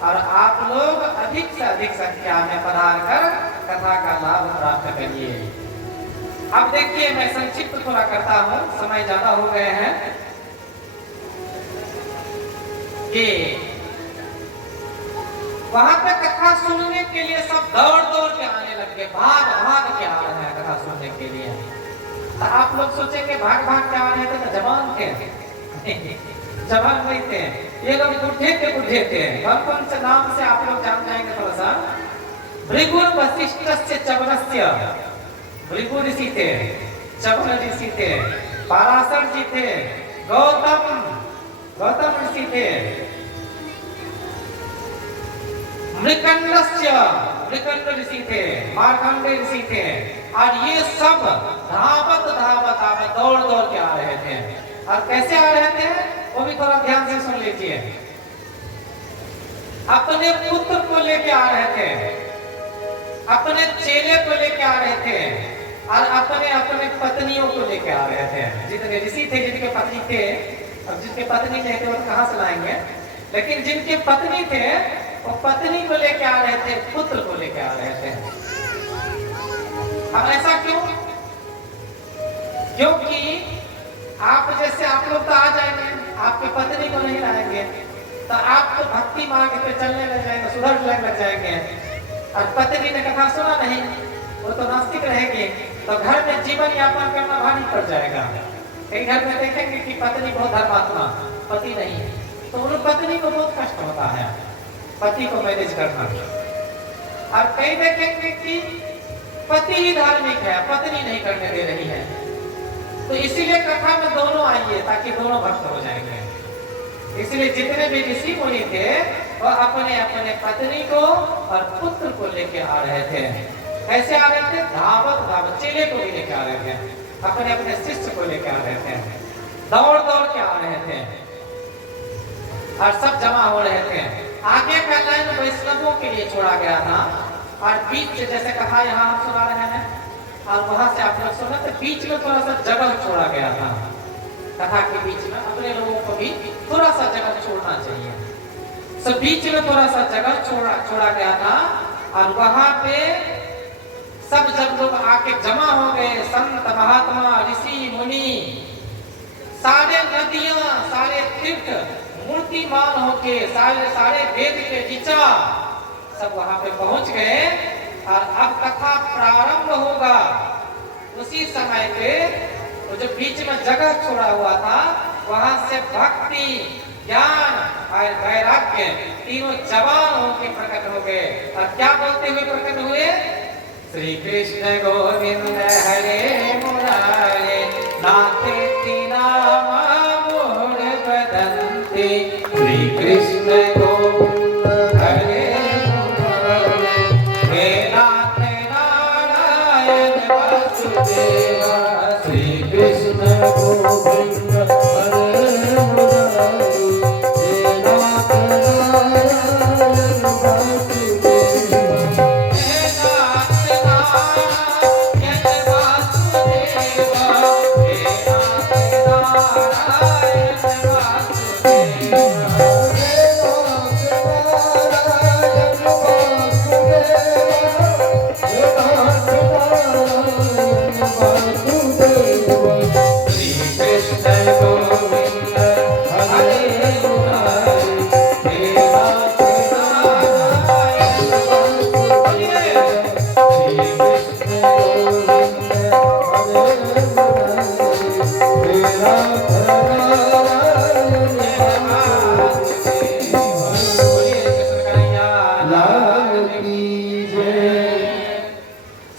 और आप लोग अधिक से अधिक संख्या में पधार कर कथा का लाभ प्राप्त करिए। अब देखिए, मैं संक्षिप्त थोड़ा करता हूँ, समय ज्यादा हो गए हैं। कि वहां पे कथा सुनने के लिए सब दौड़ दौड़ के आने लग गए, भाग भाग के आ रहे हैं कथा सुनने के लिए। तो आप लोग सोचेंगे भाग भाग के आ रहे थे तो जवान थे? जवान नहीं थे, ये लोग बुढ़े थे। कौन कौन से नाम से आप लोग जान जाएंगे थोड़ा सा? भृगु वशिष्ठस्य चवनस्य, भृगु ऋषि थे, चवन ऋषि थे, पराशर जी थे, गौतम ऋषि थे, मृकंड ऋषि थे, मार्कंडेय ऋषि थे। और ये सब धावत दौड़ दौड़ के आ रहे थे। और कैसे आ रहे थे वो भी थोड़ा ध्यान से सुन लीजिए। अपने पुत्र को लेके आ रहे थे, अपने चेले को लेके आ रहे थे, और अपने पत्नियों को लेके आ रहे थे। जितने ऋषि थे जिनके पत्नी थे, अब जिनके पत्नी नहीं थे वो कहां से लाएंगे, लेकिन जिनके पत्नी थे वो पत्नी को लेके आ रहे थे, पुत्र को लेके आ रहे थे। अब ऐसा क्यों? क्योंकि आप जैसे आप लोग तो आ जाएंगे, आपके पत्नी को नहीं लाएंगे, तो आप तो भक्ति मार्ग पे चलने लग जाएंगे, सुधर लग जाएंगे। और पत्नी ने कथा सुना नहीं, वो तो नास्तिक रहेगी, तो घर में जीवन यापन करना भारी पड़ जाएगा। कई घर में देखेंगे कि पत्नी बहुत धर्मात्मा, पति नहीं है, तो उन पत्नी को बहुत कष्ट होता है पति को मैनेज करना। और कई देखेंगे कि पति ही धार्मिक है, पत्नी नहीं करने दे रही है, तो इसीलिए कथा में दोनों आइए ताकि दोनों भक्त हो जाएंगे। इसलिए जितने भी ऋषि मुनि थे वो अपने पत्नी को और पुत्र को लेके आ रहे थे। कैसे आ रहे थे? धावत चेले को भी लेके आ रहे थे, अपने शिष्य को लेके आ रहे थे, दौड़ दौड़ के आ रहे थे, और सब जमा हो रहे थे। आगे का लाइन वैष्णवों के लिए छोड़ा गया था, और बीच से जैसे कथा यहाँ हम सुना रहे हैं और वहां से आप लोग सुना, तो बीच में थोड़ा सा जगह छोड़ा गया था। कथा के बीच में अपने लोगों को भी थोड़ा सा जगह छोड़ना चाहिए, तो बीच में थोड़ा सा जगह छोड़ा गया था। और वहां पे सब जब लोग आके जमा हो गए, संत महात्मा ऋषि मुनि, सारे नदियां, सारे तीर्थ मूर्तिमान होके, सारे वेद के ऋचा सब वहां पे पहुंच गए। और अब कथा प्रारंभ होगा। उसी समय पे वो जो बीच में जगह छोड़ा हुआ था, वहां से भक्ति, ज्ञान और वैराग्य तीनों जवान होके प्रकट हो गए। और क्या बोलते हुए प्रकट हुए? श्री कृष्ण गोविंद हरे मुरारे नाथेति नाम मोर बदन्ति। श्री कृष्ण गोविंद हरे मुरारे हे नाथ नारायण वासुदेव। श्री कृष्ण गोविंद हरे मुरारे हे नाथ नारायण वासुदेव।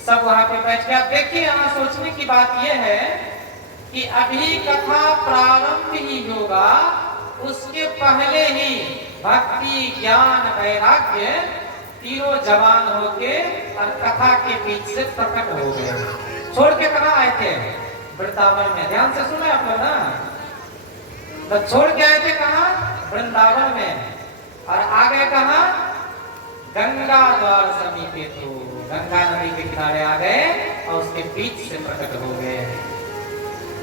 सब वहां पे बैठ गया। देखिए यहाँ सोचने की बात यह है कि अभी कथा प्रारंभ ही होगा, उसके पहले ही भक्ति, ज्ञान, वैराग्य तीनों जवान होके और कथा के बीच से प्रकट हो गए। छोड़ के कहाँ आए थे? वृंदावन में। ध्यान से सुने आप लोग ना, तो छोड़ के आए थे कहाँ? वृंदावन में। और आगे कहाँ? गंगा द्वार समीपे, तो गंगा नदी के किनारे आ गए और उसके बीच से प्रकट हो गए।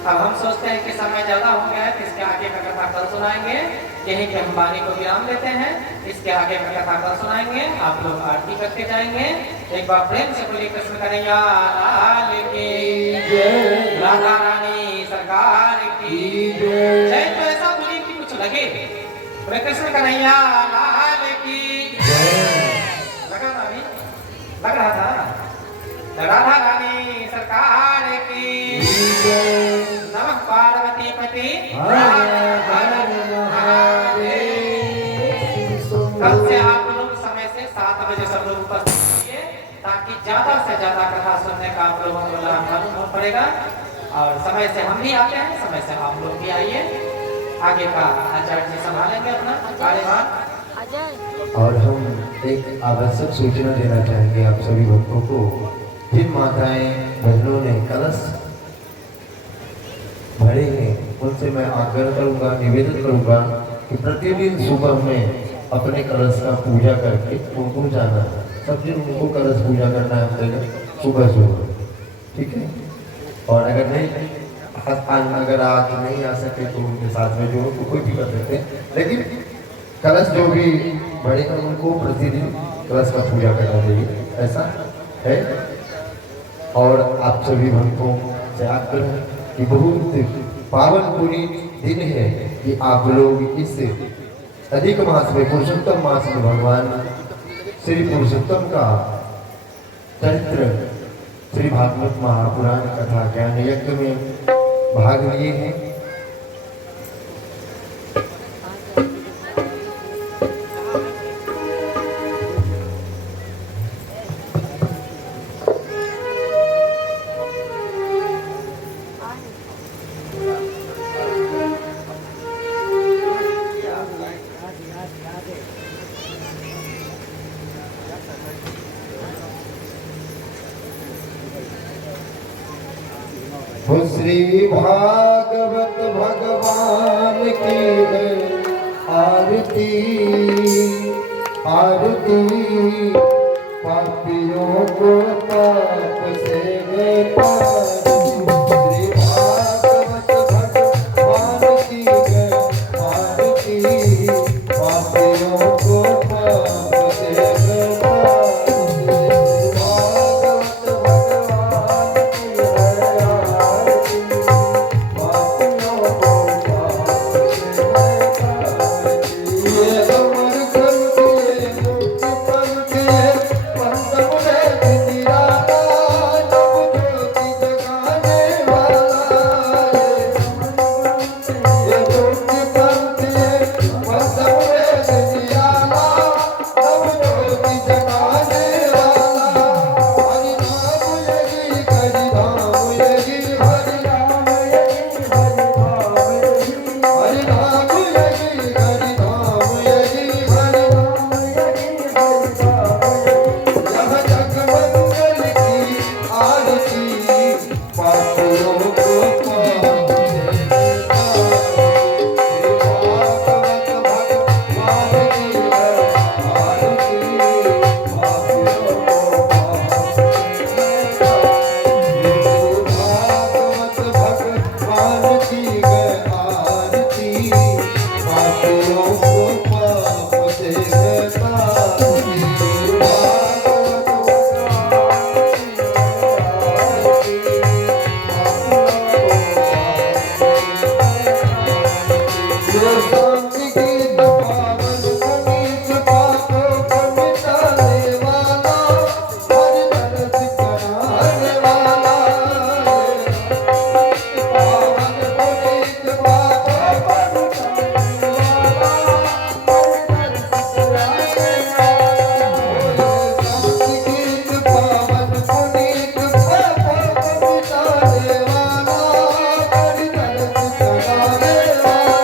अब हम सोचते हैं कि समय ज्यादा हो गया है, तो इसके आगे का कथा कल सुनाएंगे। यहीं पे हम वाणी को विराम देते हैं, इसके आगे का कथा कल सुनाएंगे। आप लोग आरती करके जाएंगे। एक बार प्रेम से बोलिए कृष्ण कन्हैया लाल की जय, राधा रानी सरकार की जय। तो ऐसा बोलिए कि कुछ लगे। कृष्ण कन्हैया लाल की जय। राधा रानी सरकार की। नमः पार्वती पति। कल से आप लोग समय से 7 बजे सब लोग उपस्थित होइए, ताकि ज्यादा से ज्यादा कथा सुनने का आप लोगों को लाभ मालूम पड़ेगा। और समय से हम भी आते हैं, समय से आप लोग भी आइए। आगे का आचार्य जी संभालेंगे अपना कार्यभार। और हम एक आवश्यक सूचना देना चाहेंगे आप सभी भक्तों को। जिन माताएं बहनों ने कलश भरे हैं उनसे मैं आग्रह करूंगा, निवेदन करूंगा कि प्रतिदिन सुबह में अपने कलश का पूजा करके कुमकुम जाना। सब दिन उनको कलश पूजा करना है अपने सुबह सुबह, ठीक है। और अगर नहीं अगर आज नहीं आ सके तो उनके साथ में जो उनको कोई भी कर सकते हैं, लेकिन कलश जो भी बड़ेगा उनको प्रतिदिन कलश का पूजा करना चाहिए, ऐसा है। और आप सभी भक्तों से आग्रह कि बहुत पावन पूरी दिन है कि आप लोग इस अधिक मास में, पुरुषोत्तम मास में भगवान श्री पुरुषोत्तम का चरित्र श्री भागवत महापुराण कथा ज्ञान यज्ञ में भाग लिए हैं। श्री भागवत भगवान की है आरती आरती, पापियों को पाप से है तारती। श्री भागवत भगवान की है आरती, पापियों को पाप से है तारती। भागवत भगवान की है आरती, पापियों को पाप से है तारती। ये अमर ग्रंथ ये मुक्ति पंथ ये पंचम वेद निराला, नव ज्योति जगाने वाला। ये मुक्ति पंथ ये पंचम वेद निराला, नव ज्योति जगाने वाला। हरि नाम यही हरि धाम यही हरि नाम यही हरि धाम यही हरि नाम यही हरि धाम यही हरि नाम यही हरि धाम यही। यह जग मंगल की आरती, पापियों को पाप से तारती। भागवत भगवान की है आरती, पापियों को पाप से तारती। भागवत भगवान की है आरती, पापियों को पाप से है तारती। भागवत भगवान की है आरती, जो शांति गीत पावन पुनीत पापों को मिटाने वाला, हरि दर्श कराने वाला। पावन पुनीत पापों को मिटाने वाला, हरि दर्श कराने वाला। शांति गीत पावन पुनीत पापों को मिटाने वाला, हरि दर्श कराने वाला।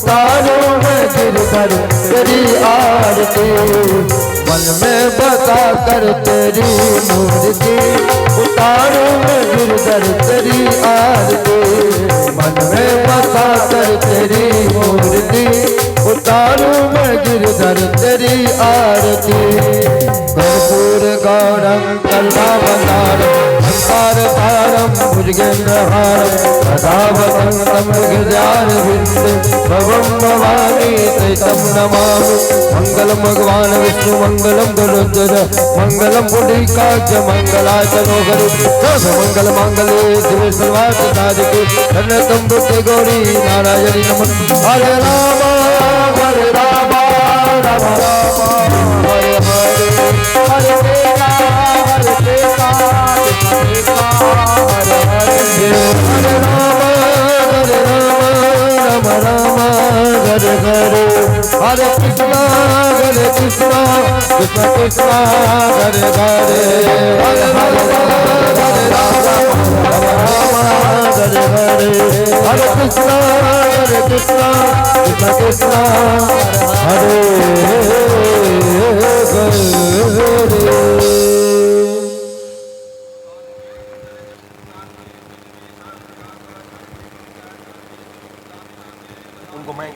उतारूं मैं गिरधर तेरी आरती, मन में बसा कर तेरी मूर्ति, उतारूं मैं गिरधर तेरी आरती, मन में बसा कर तेरी मूर्ति, उतारूं मैं गिरधर तेरी आरती। कर्पूर गौरम करुणावतारम संसार तारम भुजगेन्द्रहारम सदा वसन्तं हृदयारविन्दे भवं भवानी तैतं नमामि। मंगलम भगवान विष्णु मंगलम गरुड़ मंगलम पुंडरीकाक्ष मंगलाचनोहरि सर्वमंगल मांगल्ये शिवे सर्वार्थ साधिके शरणं बुद्धे गौरी नारायणी नमः। हरे राम हरे राम राम राम हरे हरे हरे कृष्णा हरे कृष्णा कृष्णा हरे हरे हरे राम राम राम हरे हरे हरे कृष्णा कृष्णा कृष्णा हरे हरे हरे राम हरे राम हरे हरे हरे कृष्णा कृष्णा कृष्णा हरे उनको मैं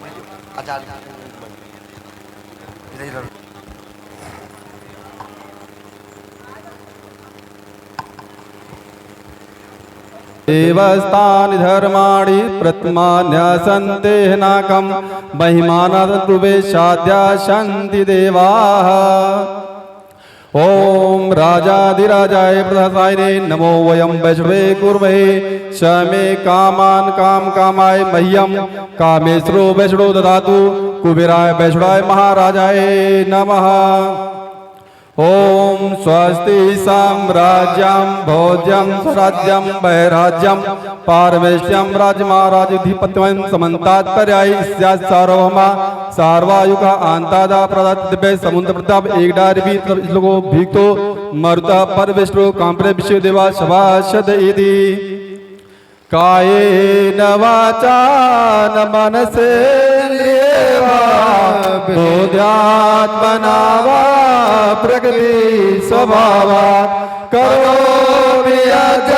आचार्य देवस्थानि धर्माणि प्रथमान्यसन्ते नाकं महिमानप्रवेशाद्या सन्ति देवाः। ओम राजाधिराजाय प्रदासायने नमो वयं वैष्णवे कुर्महे शमे कामान काम कामाय मह्यम कामेश्वरो वैष्णो ददातु कुबेराय वैष्णवाय महाराजाय नमः। ओम स्वस्ति साम्राज्यं भोज्यं स्वराज्यं वैराज्यं पारमेष्ट्यं राजमहाराजाधिपत्यं समन्तात्पर्याय स्यात् सार्वभौमा सार्वायुका आंतादा प्रदत्त दिव्य समुद्र प्रताप एकडारवी श्लोको भीक्तो मरुता परविष्णु कांप्रे विश्व देवा शवाशद इति। कायेन वाचा न मनसेन्द्रियेर्वा बुद्ध्यात्मना वा प्रकृति स्वभावात् करोमि यत्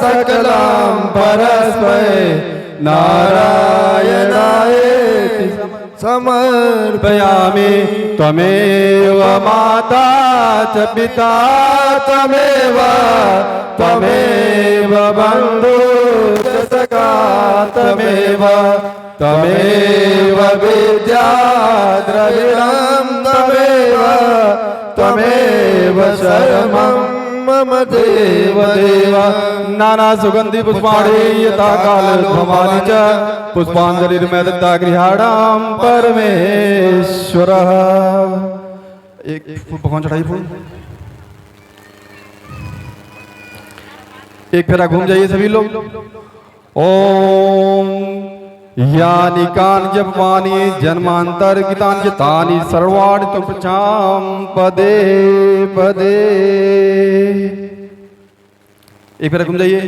सकलं परस्मै नारायणायेति समर्पयामि। त्वमेव माता च पिता त्वमेव त्वमेव बन्धु च सखा त्वमेव त्वमेव विद्या द्रविणं त्वमेव त्वमेव शरणं मम देव देव। नाना सुगंधि पुष्पाणि यथा कालभवानि च पुष्पाञ्जलिर्मे दत्ता गृहाणां परमेश्वरः। एक भगवान चढ़ाई फूल एक फेरा घूम जाइए सभी लोग। ओम यानि कानि जपानि जन्मांतर गीतानि तानि सर्वाणि त्वं पृच्छां पदे पदे। एक फेरा घूम जाइए।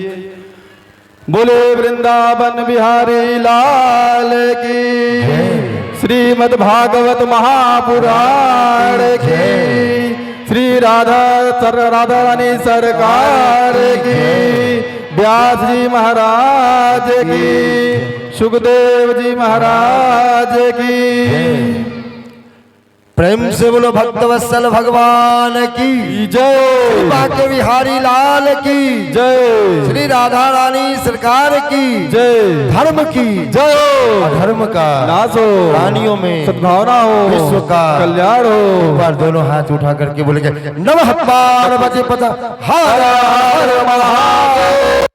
बोले वृंदावन बिहारी लाल की, श्रीमद् भागवत महापुराण की, श्री राधा रानी सरकार की, व्यास जी महाराज की, सुखदेव जी महाराज की। प्रेम से बोलो भक्तवत्सल भगवान की जय। बांके बिहारी लाल की जय। श्री राधा रानी सरकार की जय। धर्म की जय। धर्म का नाश हो, प्राणियों में सद्भावना हो, विश्व का कल्याण हो। एक बार दोनों हाथ उठा करके बोलेंगे नमः पार्वती पता हर हर महादेव।